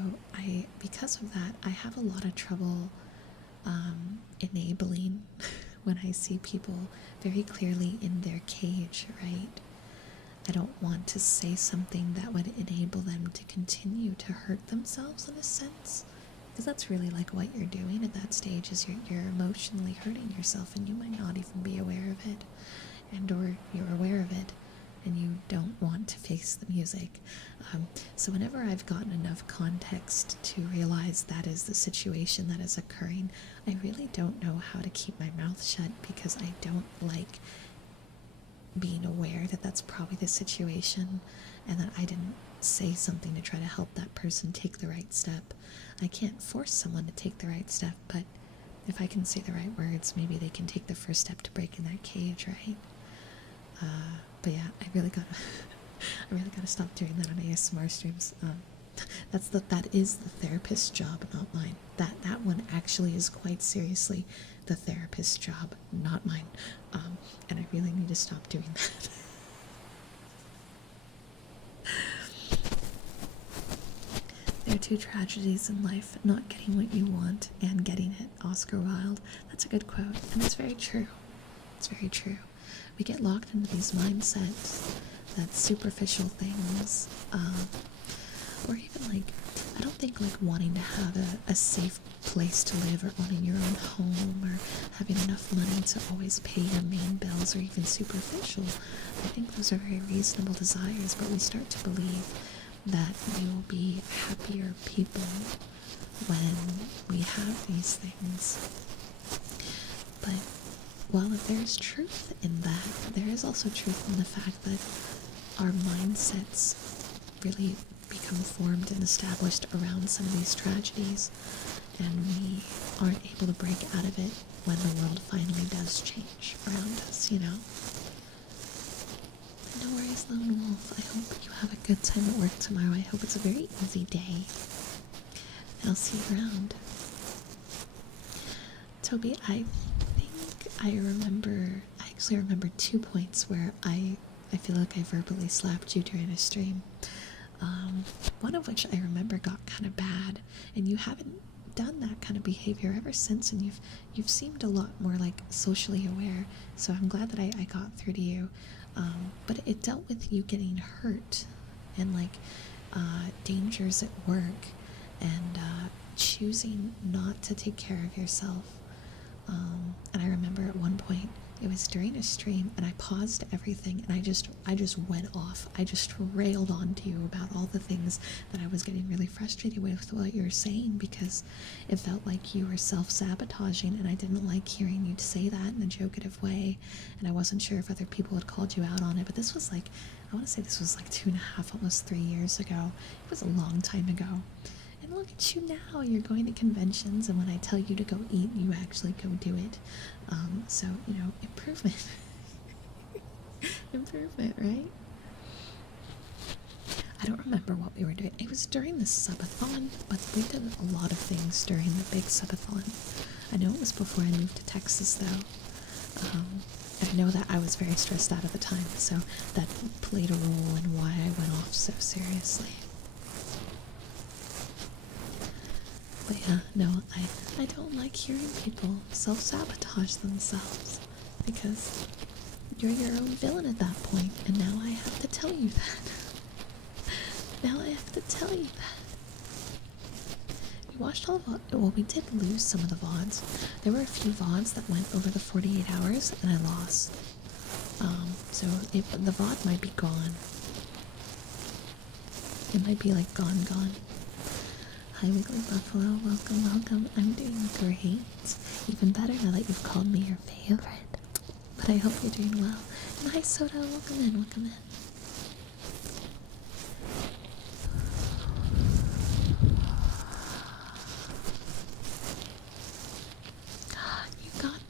because of that, I have a lot of trouble enabling when I see people very clearly in their cage, right? I don't want to say something that would enable them to continue to hurt themselves in a sense, because that's really like what you're doing at that stage, is you're emotionally hurting yourself, and you might not even be aware of it, and or you're aware of it and you don't want to face the music. So whenever I've gotten enough context to realize that is the situation that is occurring, I really don't know how to keep my mouth shut, because I don't like being aware that that's probably the situation, and that I didn't say something to try to help that person take the right step. I can't force someone to take the right step, but if I can say the right words, maybe they can take the first step to break in that cage, right? But yeah, I really gotta stop doing that on ASMR streams. That is the therapist's job, not mine. That one actually is quite seriously the therapist's job, not mine. And I really need to stop doing that. There are two tragedies in life: not getting what you want and getting it. Oscar Wilde. That's a good quote, and it's very true. It's very true. We get locked into these mindsets, that superficial things, or even like, I don't think like wanting to have a safe place to live, or owning your own home, or having enough money to always pay your main bills, or even superficial. I think those are very reasonable desires, but we start to believe that we will be happier people when we have these things. But while there's truth in that, there is also truth in the fact that our mindsets really become formed and established around some of these tragedies, and we aren't able to break out of it when the world finally does change around us, you know? No worries, Lone Wolf. I hope you have a good time at work tomorrow. I hope it's a very easy day. And I'll see you around. Toby, I actually remember 2 points where I feel like I verbally slapped you during a stream. One of which I remember got kind of bad, and you haven't done that kind of behavior ever since, and you've seemed a lot more like socially aware, so I'm glad that I got through to you. But it dealt with you getting hurt, and like dangers at work, and choosing not to take care of yourself. And I remember at one point, it was during a stream, and I paused everything, and I just went off. I just railed on to you about all the things that I was getting really frustrated with what you were saying, because it felt like you were self-sabotaging, and I didn't like hearing you say that in a jokative way, and I wasn't sure if other people had called you out on it, but this was like, I want to say this was like 2.5, almost 3 years ago. It was a long time ago. And look at you now, you're going to conventions, and when I tell you to go eat, you actually go do it. So, you know, improvement. Improvement, right? I don't remember what we were doing. It was during the subathon, but we did a lot of things during the big subathon. I know it was before I moved to Texas, though. I know that I was very stressed out at the time, so that played a role in why I went off so seriously. But yeah, no, I don't like hearing people self-sabotage themselves, because you're your own villain at that point, and now I have to tell you that. Now I have to tell you that. We watched all of well, we did lose some of the VODs. There were a few VODs that went over the 48 hours, and I lost. So the VOD might be gone. It might be like gone. Hi, Wiggly Buffalo. Welcome, welcome. I'm doing great. Even better now that you've called me your favorite. But I hope you're doing well. And hi, Soda. Welcome in, welcome in.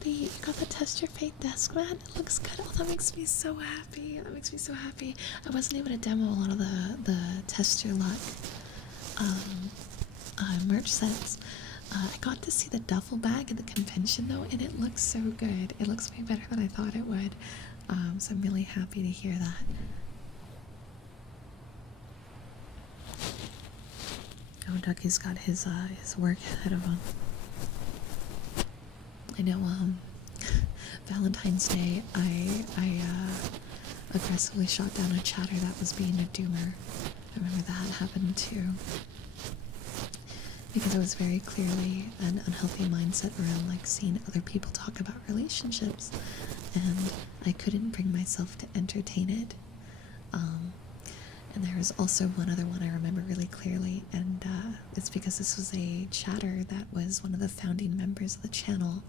You got the test your fate desk mat. It looks good. Oh, that makes me so happy. That makes me so happy. I wasn't able to demo a lot of the test your luck merch sets. I got to see the duffel bag at the convention though, and it looks so good. It looks way better than I thought it would. So I'm really happy to hear that. Oh, Ducky's got his work ahead of him. I know, Valentine's Day, I aggressively shot down a chatter that was being a doomer. I remember that happened too. Because I was very clearly an unhealthy mindset around like seeing other people talk about relationships, and I couldn't bring myself to entertain it. And there was also one other one I remember really clearly, and it's because this was a chatter that was one of the founding members of the channel.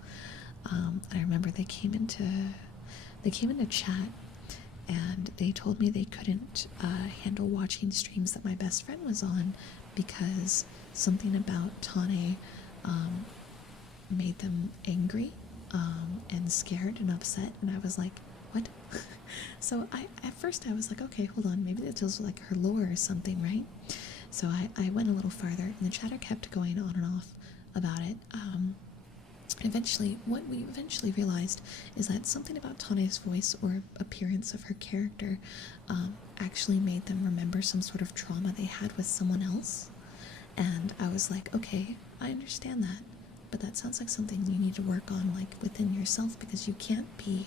And I remember they came into chat, and they told me they couldn't handle watching streams that my best friend was on because something about Tane made them angry and scared and upset, and I was like, what? So at first I was like, okay, hold on, maybe it was like her lore or something, right? So I went a little farther, and the chatter kept going on and off about it. Eventually, what we eventually realized is that something about Tane's voice or appearance of her character actually made them remember some sort of trauma they had with someone else. And I was like, okay, I understand that, but that sounds like something you need to work on, like within yourself, because you can't be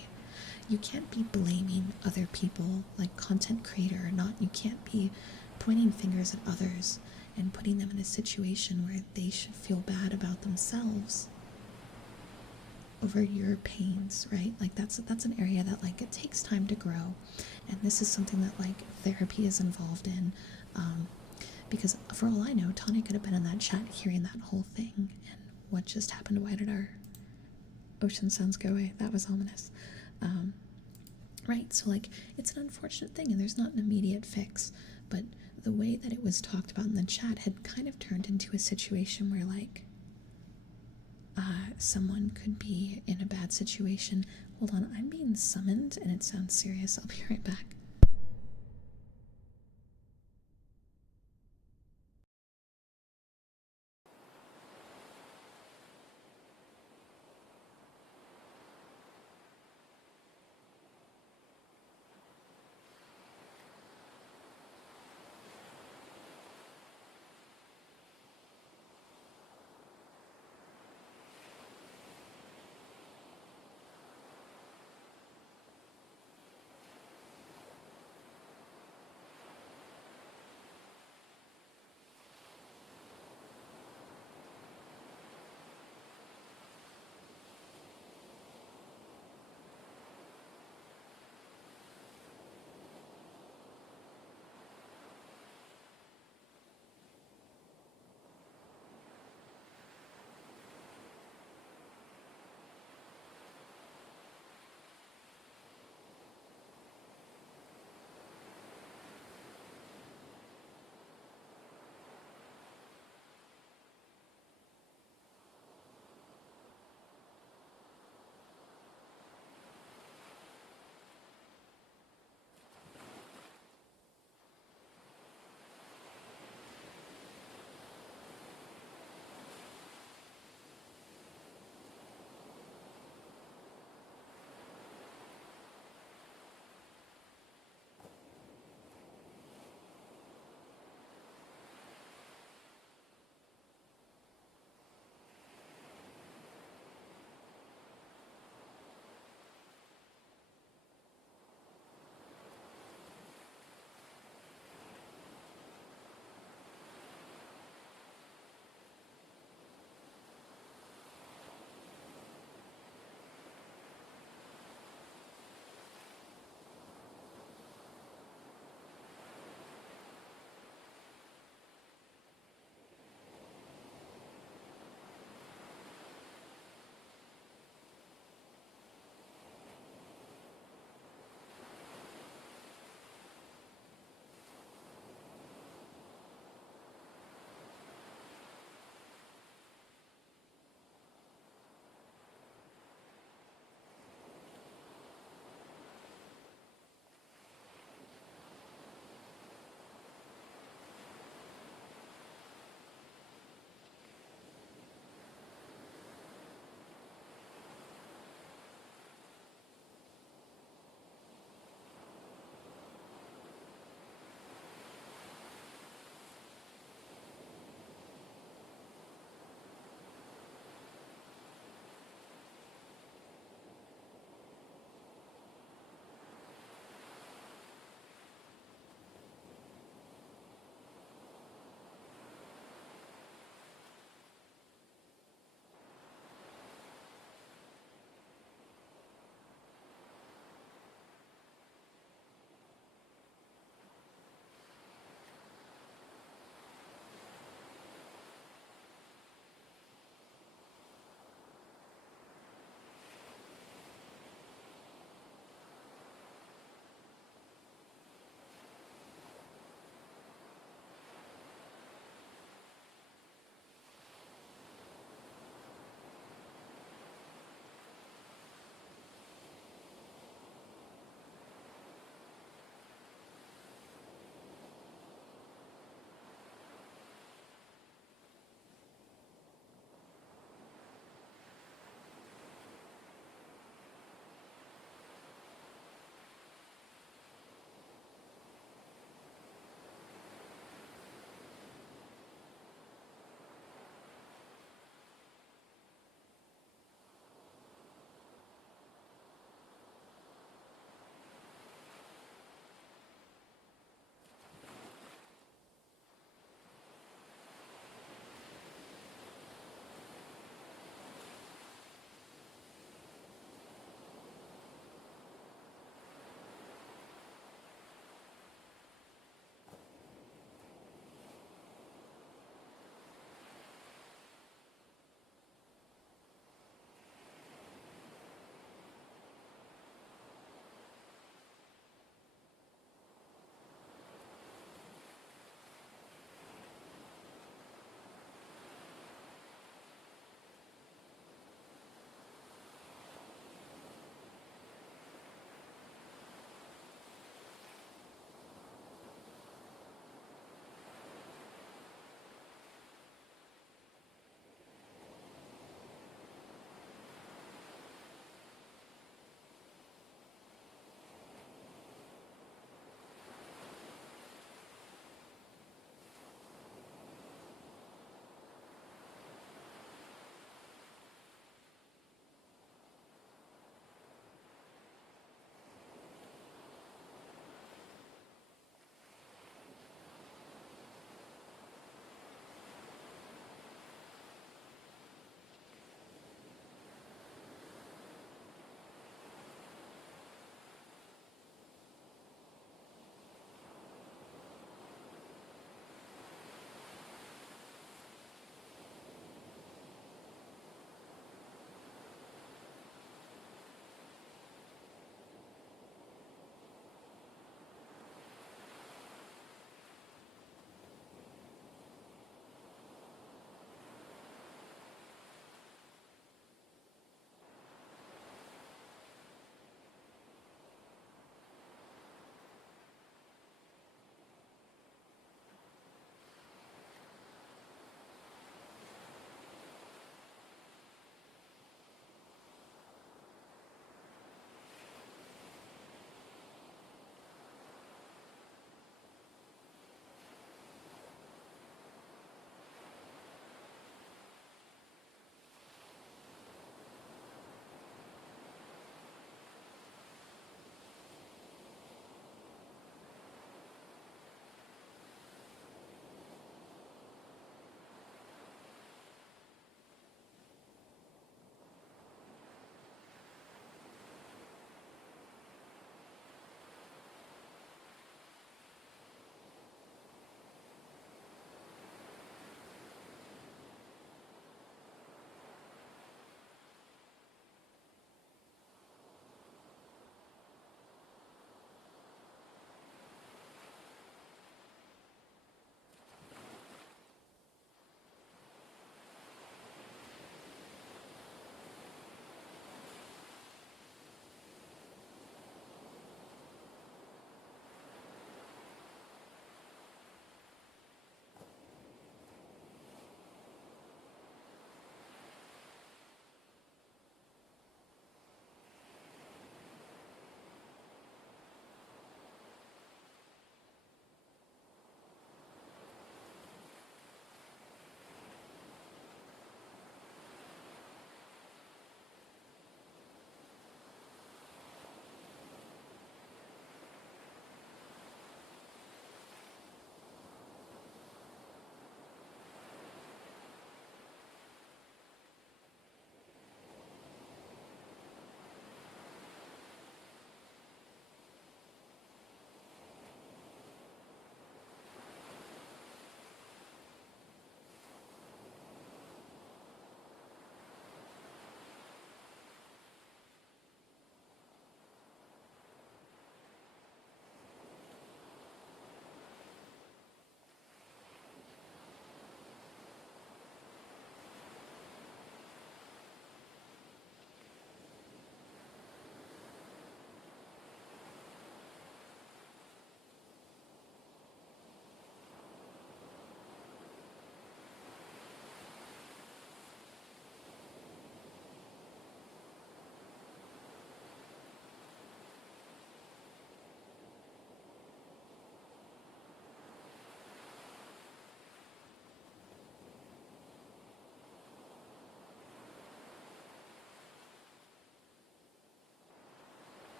blaming other people, like content creator or not. You can't be pointing fingers at others and putting them in a situation where they should feel bad about themselves over your pains, right? Like that's an area that like it takes time to grow, and this is something that like therapy is involved in, because for all I know, Tani could have been in that chat hearing that whole thing. And what just happened? Why did our ocean sounds go away? That was ominous. Right, so like it's an unfortunate thing, and there's not an immediate fix, but the way that it was talked about in the chat had kind of turned into a situation where like someone could be in a bad situation. Hold on, I'm being summoned and it sounds serious. I'll be right back.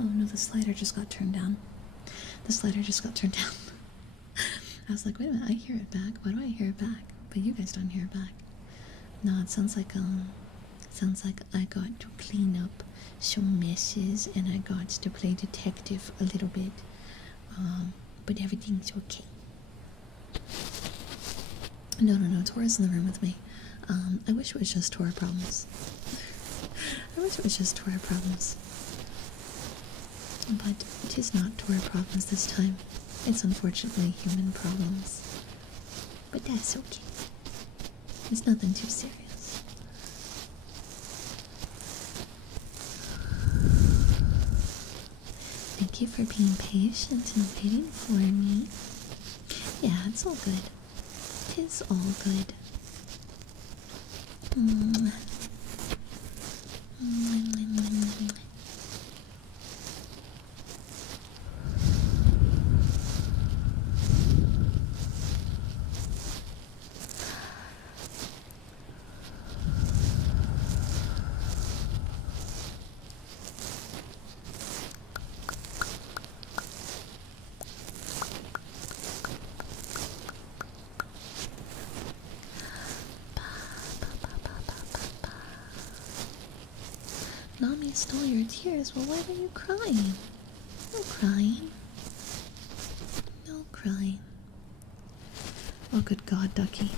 Oh no, the slider just got turned down. The slider just got turned down. I was like, wait a minute, I hear it back. Why do I hear it back? But you guys don't hear it back. No, it sounds like I got to clean up some messes and I got to play detective a little bit. But everything's okay. No, Tora's in the room with me. I wish it was just Tora problems. I wish it was just Tora problems. But it is not Tora problems this time. It's unfortunately human problems. But that's okay. It's nothing too serious. Thank you for being patient and waiting for me. Yeah, it's all good. It is all good. Nami stole your tears. Well, why were you crying? No crying. No crying. Oh, good God, Ducky.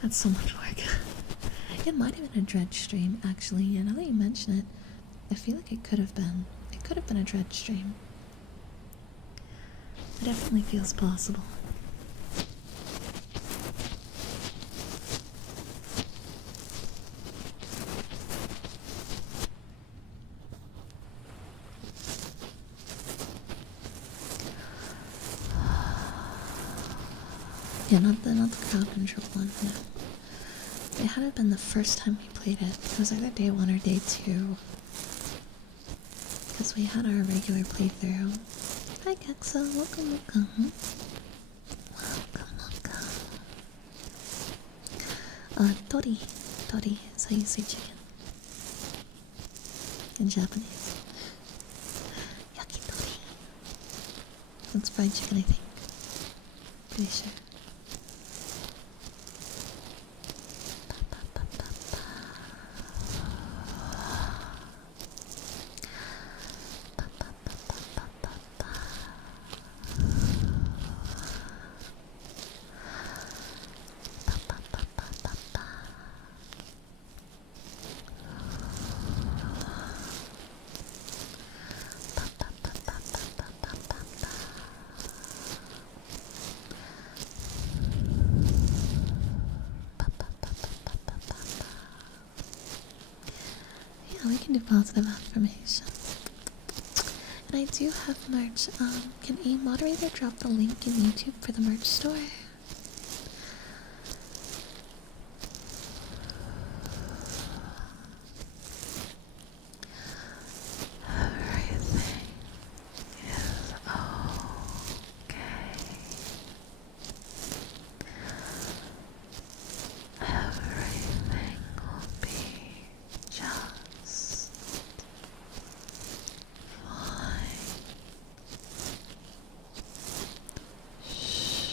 That's so much work. It might have been a dredge stream, actually. Yeah, now that you mention it, I feel like it could have been. It could have been a dredge stream. It definitely feels possible. Yeah, not the crowd control one, no. It hadn't been the first time we played it. It was either day 1 or day 2. Because we had our regular playthrough. Hi, Kexa. Welcome, welcome. Welcome. Tori. Tori is how you say chicken. In Japanese. Yakitori. That's fried chicken, I think. Pretty sure. We can do positive affirmations. And I do have merch. Can a moderator drop the link in YouTube for the merch store? Everything is okay. Everything will be just fine. Shh.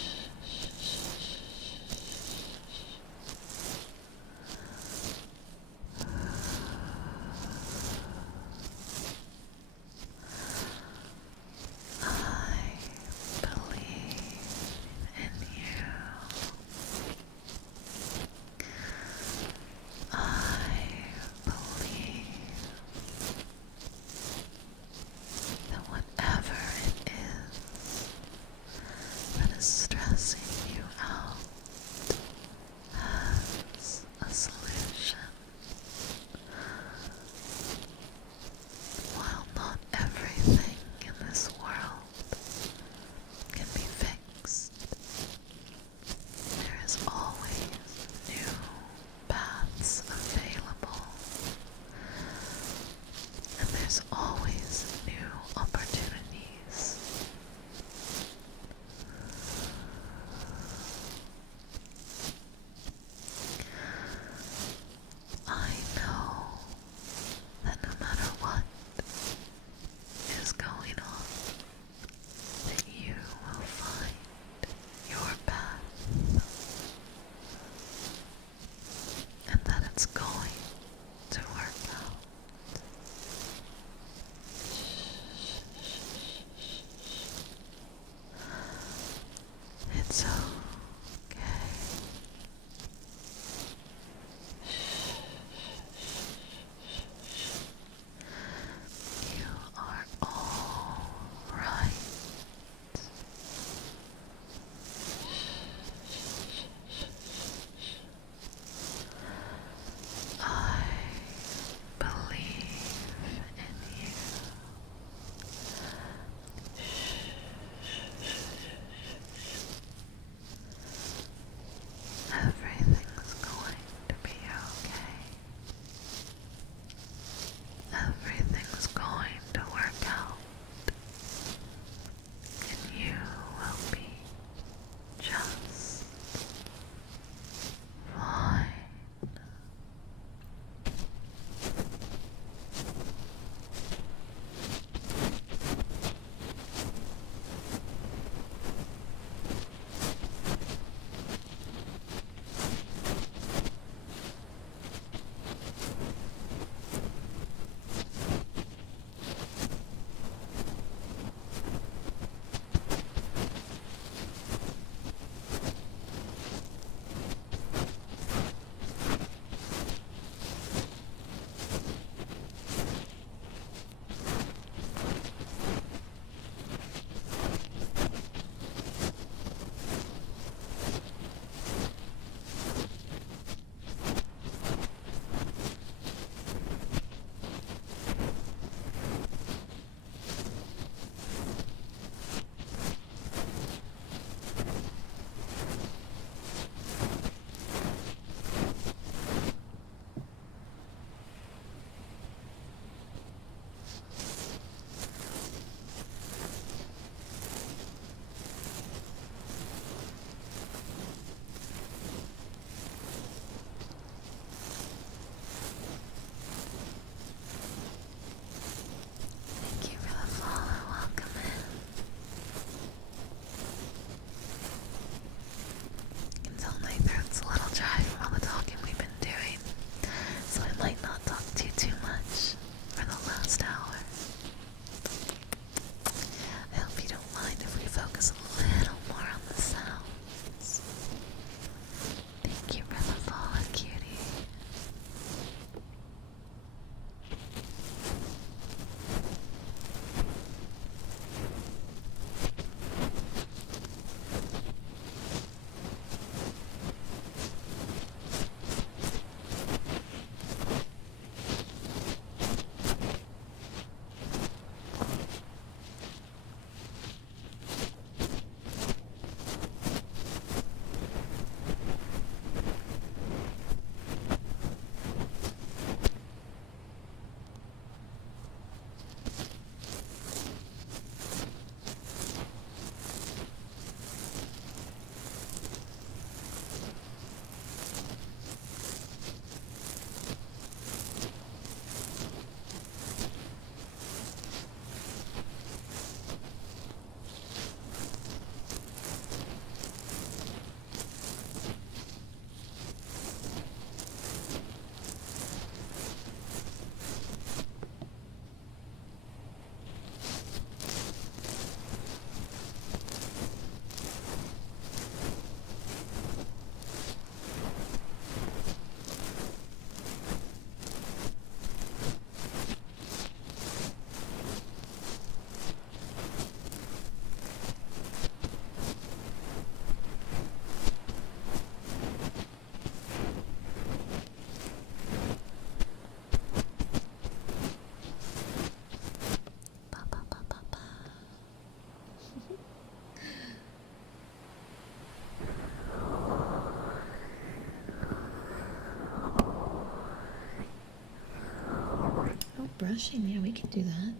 brushing. Yeah, we can do that.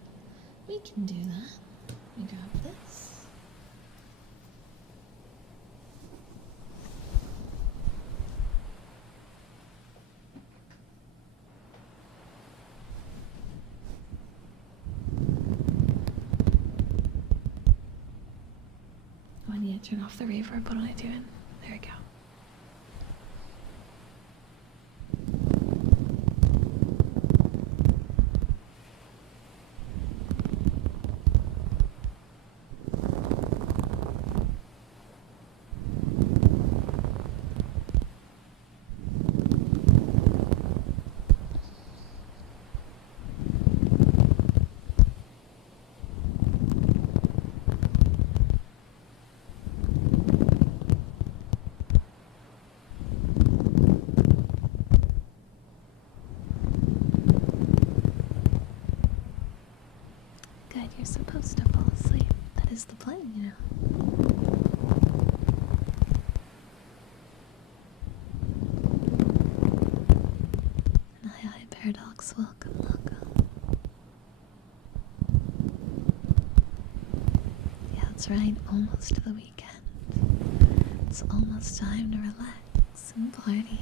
We can do that. Let me grab this. Oh, I need to turn off the reverb. What am I doing? There we go. Good, you're supposed to fall asleep. That is the plan, you know. And hi, Paradox, welcome, welcome. Yeah, that's right, almost the weekend. It's almost time to relax and party.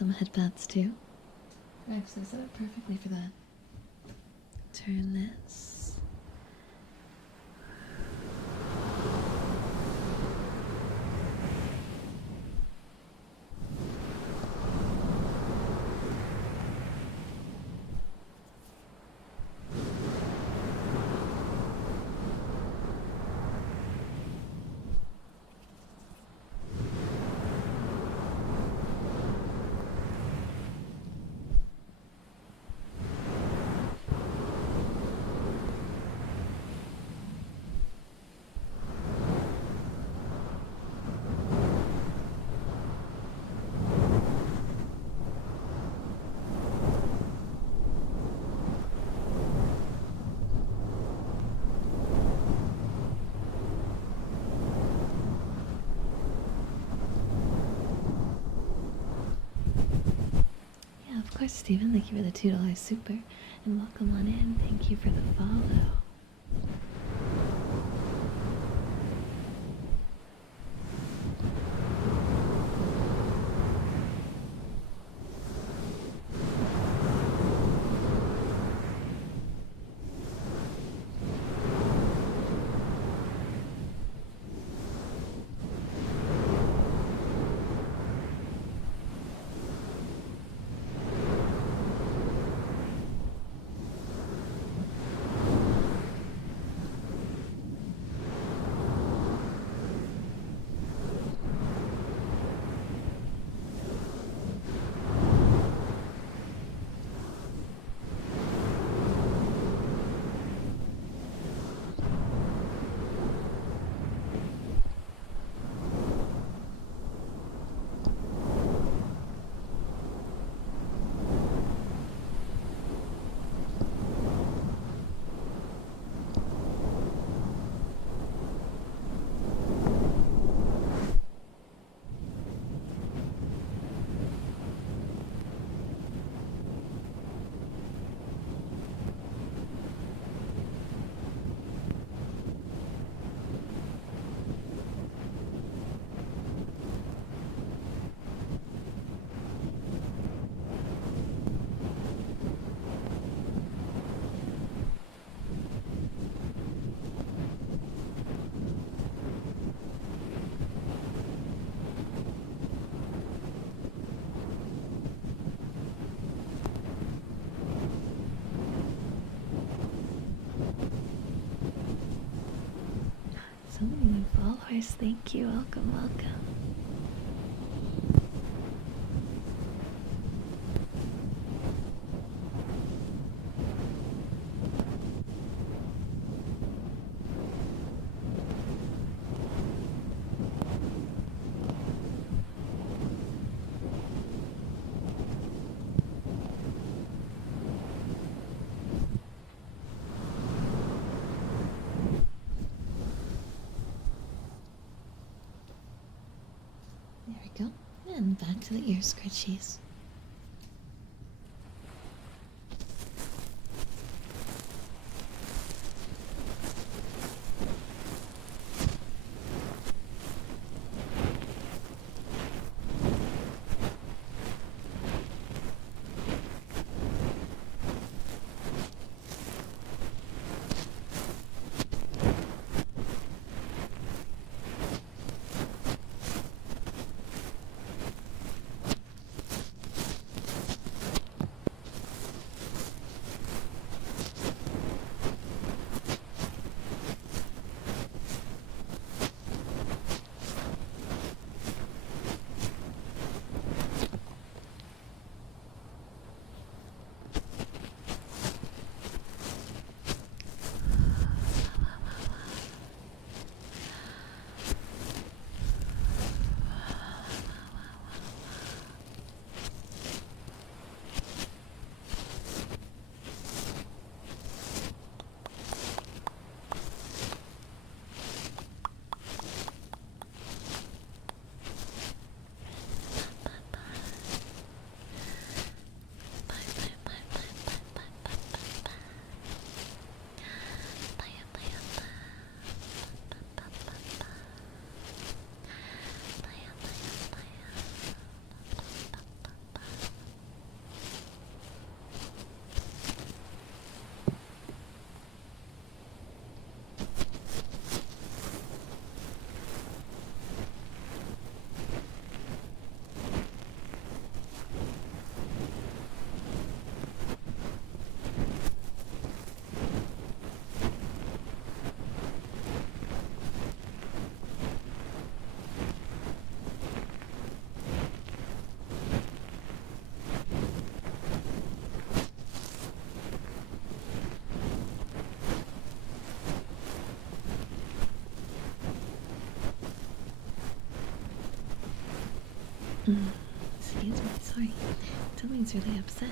some headpads too. Actually, set up perfectly for that. Turn this. Of course, Steven, thank you for the $2 super, and welcome on in. Thank you for the follow. So many new followers. Thank you. Welcome, welcome. There we go. And back to the ear scratchies. Excuse me, sorry. Tummy's really upset.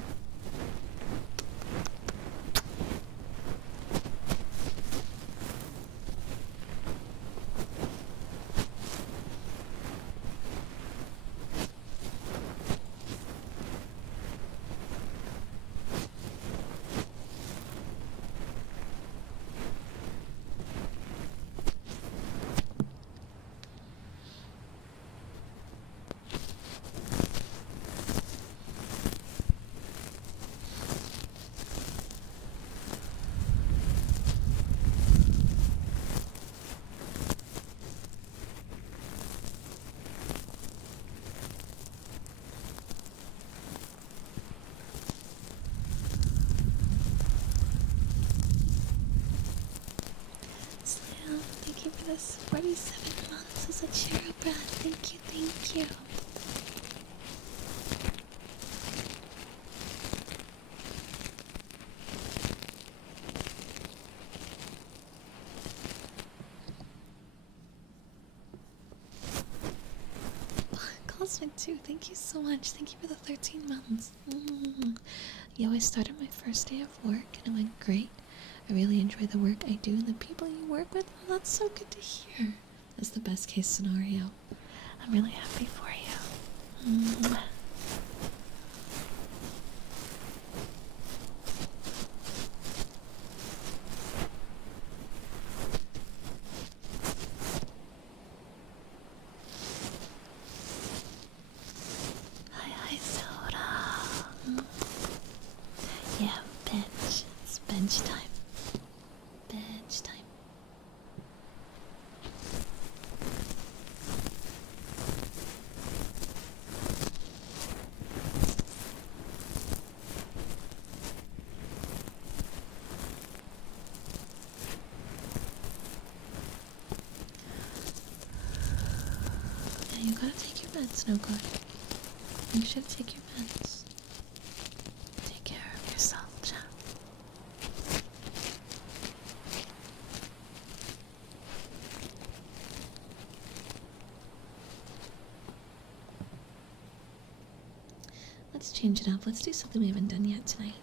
Thank you for this 47 months as a cherubrat. Thank you, thank you. Cosmic 2, thank you so much. Thank you for the 13 months. Yo, I started my first day of work and it went great. I really enjoy the work I do and the people you work with. Oh, that's so good to hear. That's the best case scenario. I'm really happy for you. Hi, Soda. Yeah, bench. It's bench time. Bench time. Yeah, you gotta take your meds, no good. You should take your meds. Take care of yourself, champ. Let's change it up. Let's do something we haven't done yet tonight.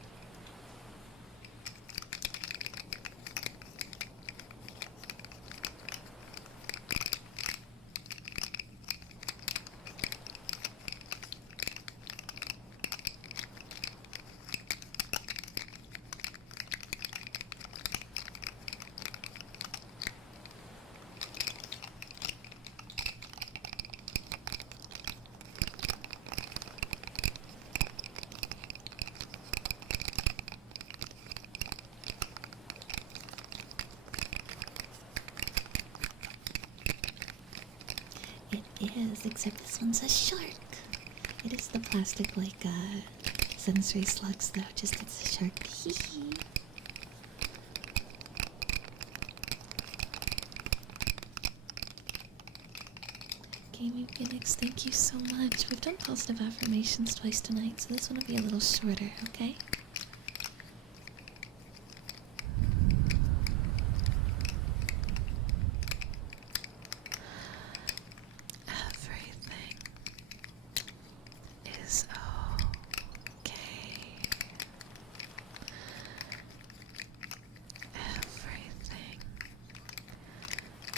It is, except this one's a shark. It is the plastic, like, sensory slugs, though, just it's a shark. Hee hee. Gaming Phoenix, thank you so much. We've done positive affirmations twice tonight, so this one will be a little shorter, okay? Everything is okay. Everything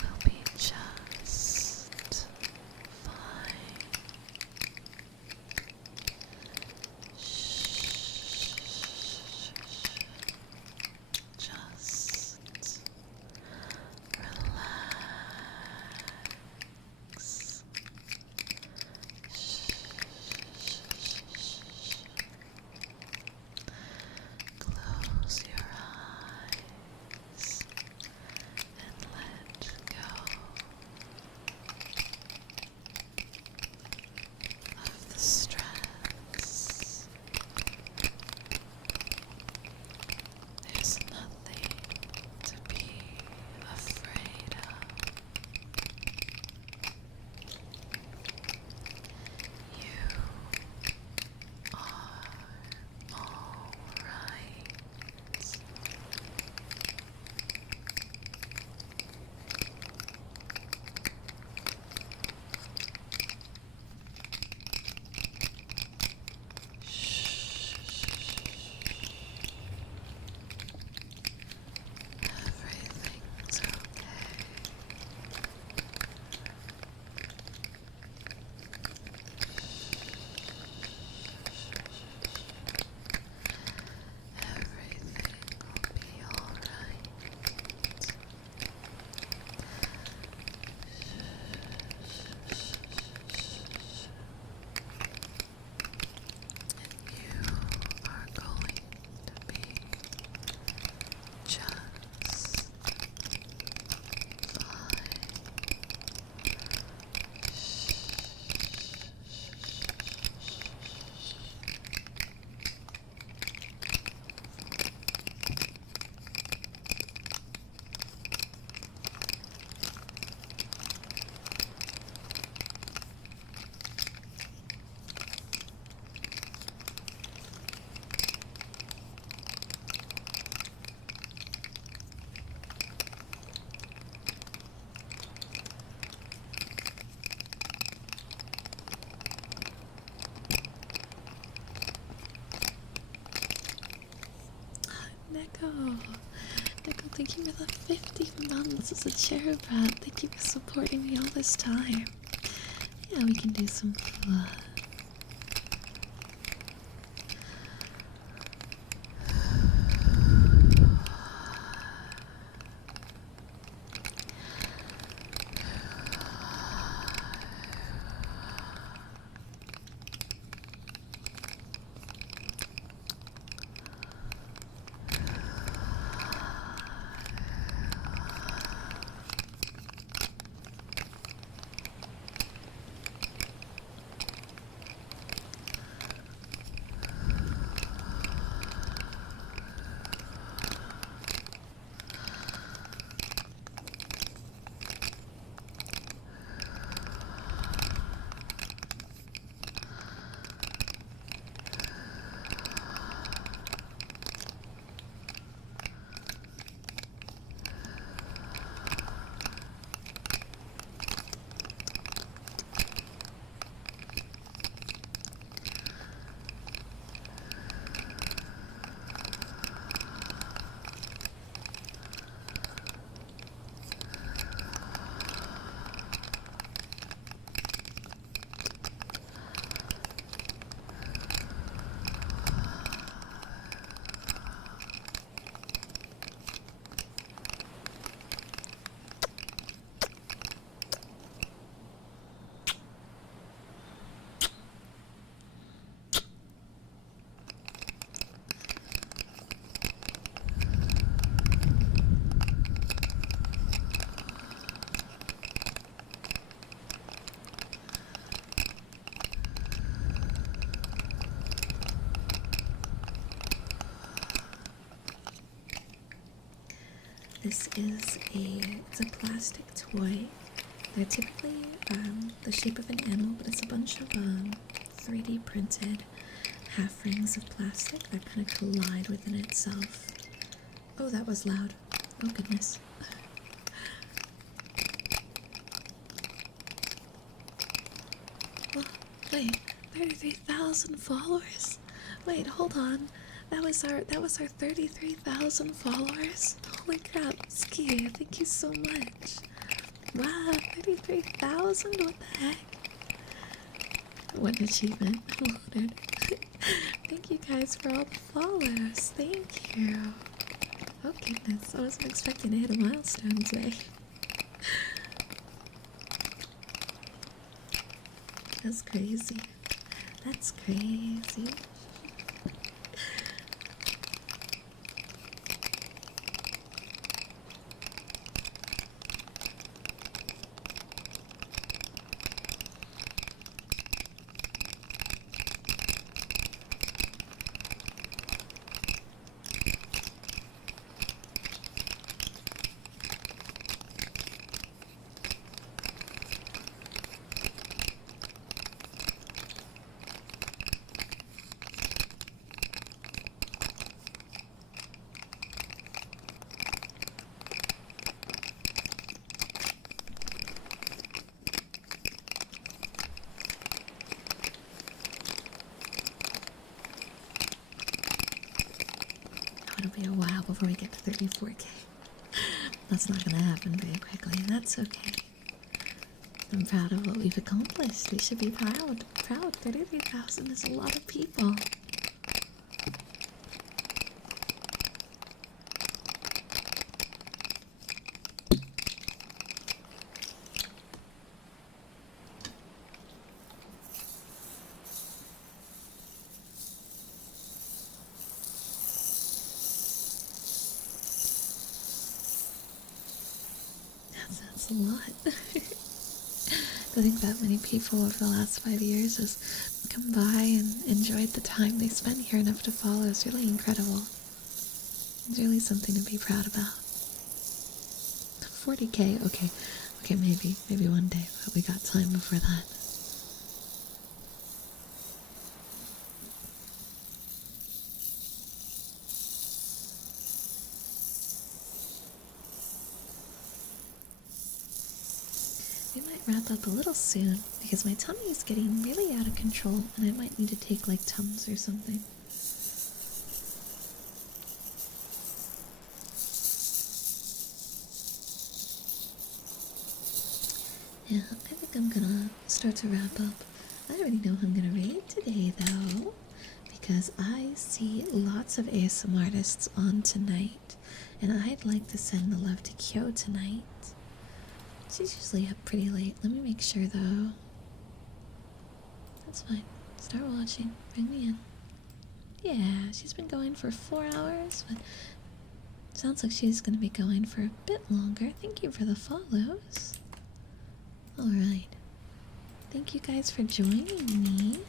will be just fine. Shh. thank you for the 50 months as a cherubrat. Thank you for supporting me all this time. Yeah, we can do some fun. This is it's a plastic toy. They're typically the shape of an animal, but it's a bunch of 3D printed half rings of plastic that kind of collide within itself. Oh, that was loud. Oh goodness. Oh, wait, 33,000 followers? Wait, hold on. That was our 33,000 followers? Holy crap, Ski, thank you so much. Wow, 33,000? What the heck? What an achievement. I'm honored. Thank you guys for all the follows. Thank you. Oh goodness, I wasn't expecting to hit a milestone today. That's crazy. That's crazy. It'll be a while before we get to 34K. That's not gonna happen very quickly, and that's okay. I'm proud of what we've accomplished. We should be proud. Proud. 33,000 is a lot of people. That's a lot. I think that many people over the last 5 years has come by and enjoyed the time they spent here enough to follow is really incredible. It's really something to be proud about. 40K, okay, maybe one day, but we got time before that. We might wrap up a little soon because my tummy is getting really out of control and I might need to take like Tums or something. Yeah, I think I'm gonna start to wrap up. I already know who I'm gonna read today, though, because I see lots of ASM artists on tonight, and I'd like to send the love to Kyo tonight. She's usually up pretty late. Let me make sure, though. That's fine. Start watching. Bring me in. Yeah, she's been going for 4 hours, but sounds like she's gonna be going for a bit longer. Thank you for the follows. Alright. Thank you guys for joining me.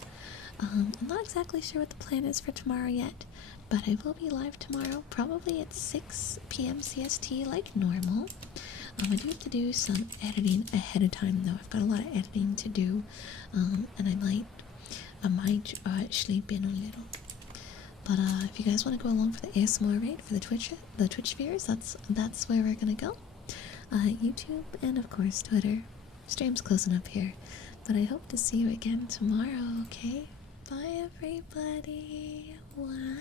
I'm not exactly sure what the plan is for tomorrow yet, but I will be live tomorrow, probably at 6 p.m. CST like normal. I do have to do some editing ahead of time though. I've got a lot of editing to do, and I might sleep in a little. But if you guys want to go along for the ASMR raid for the Twitch viewers, that's where we're gonna go. YouTube and of course Twitter. Stream's closing up here, but I hope to see you again tomorrow. Okay, bye everybody. Wow.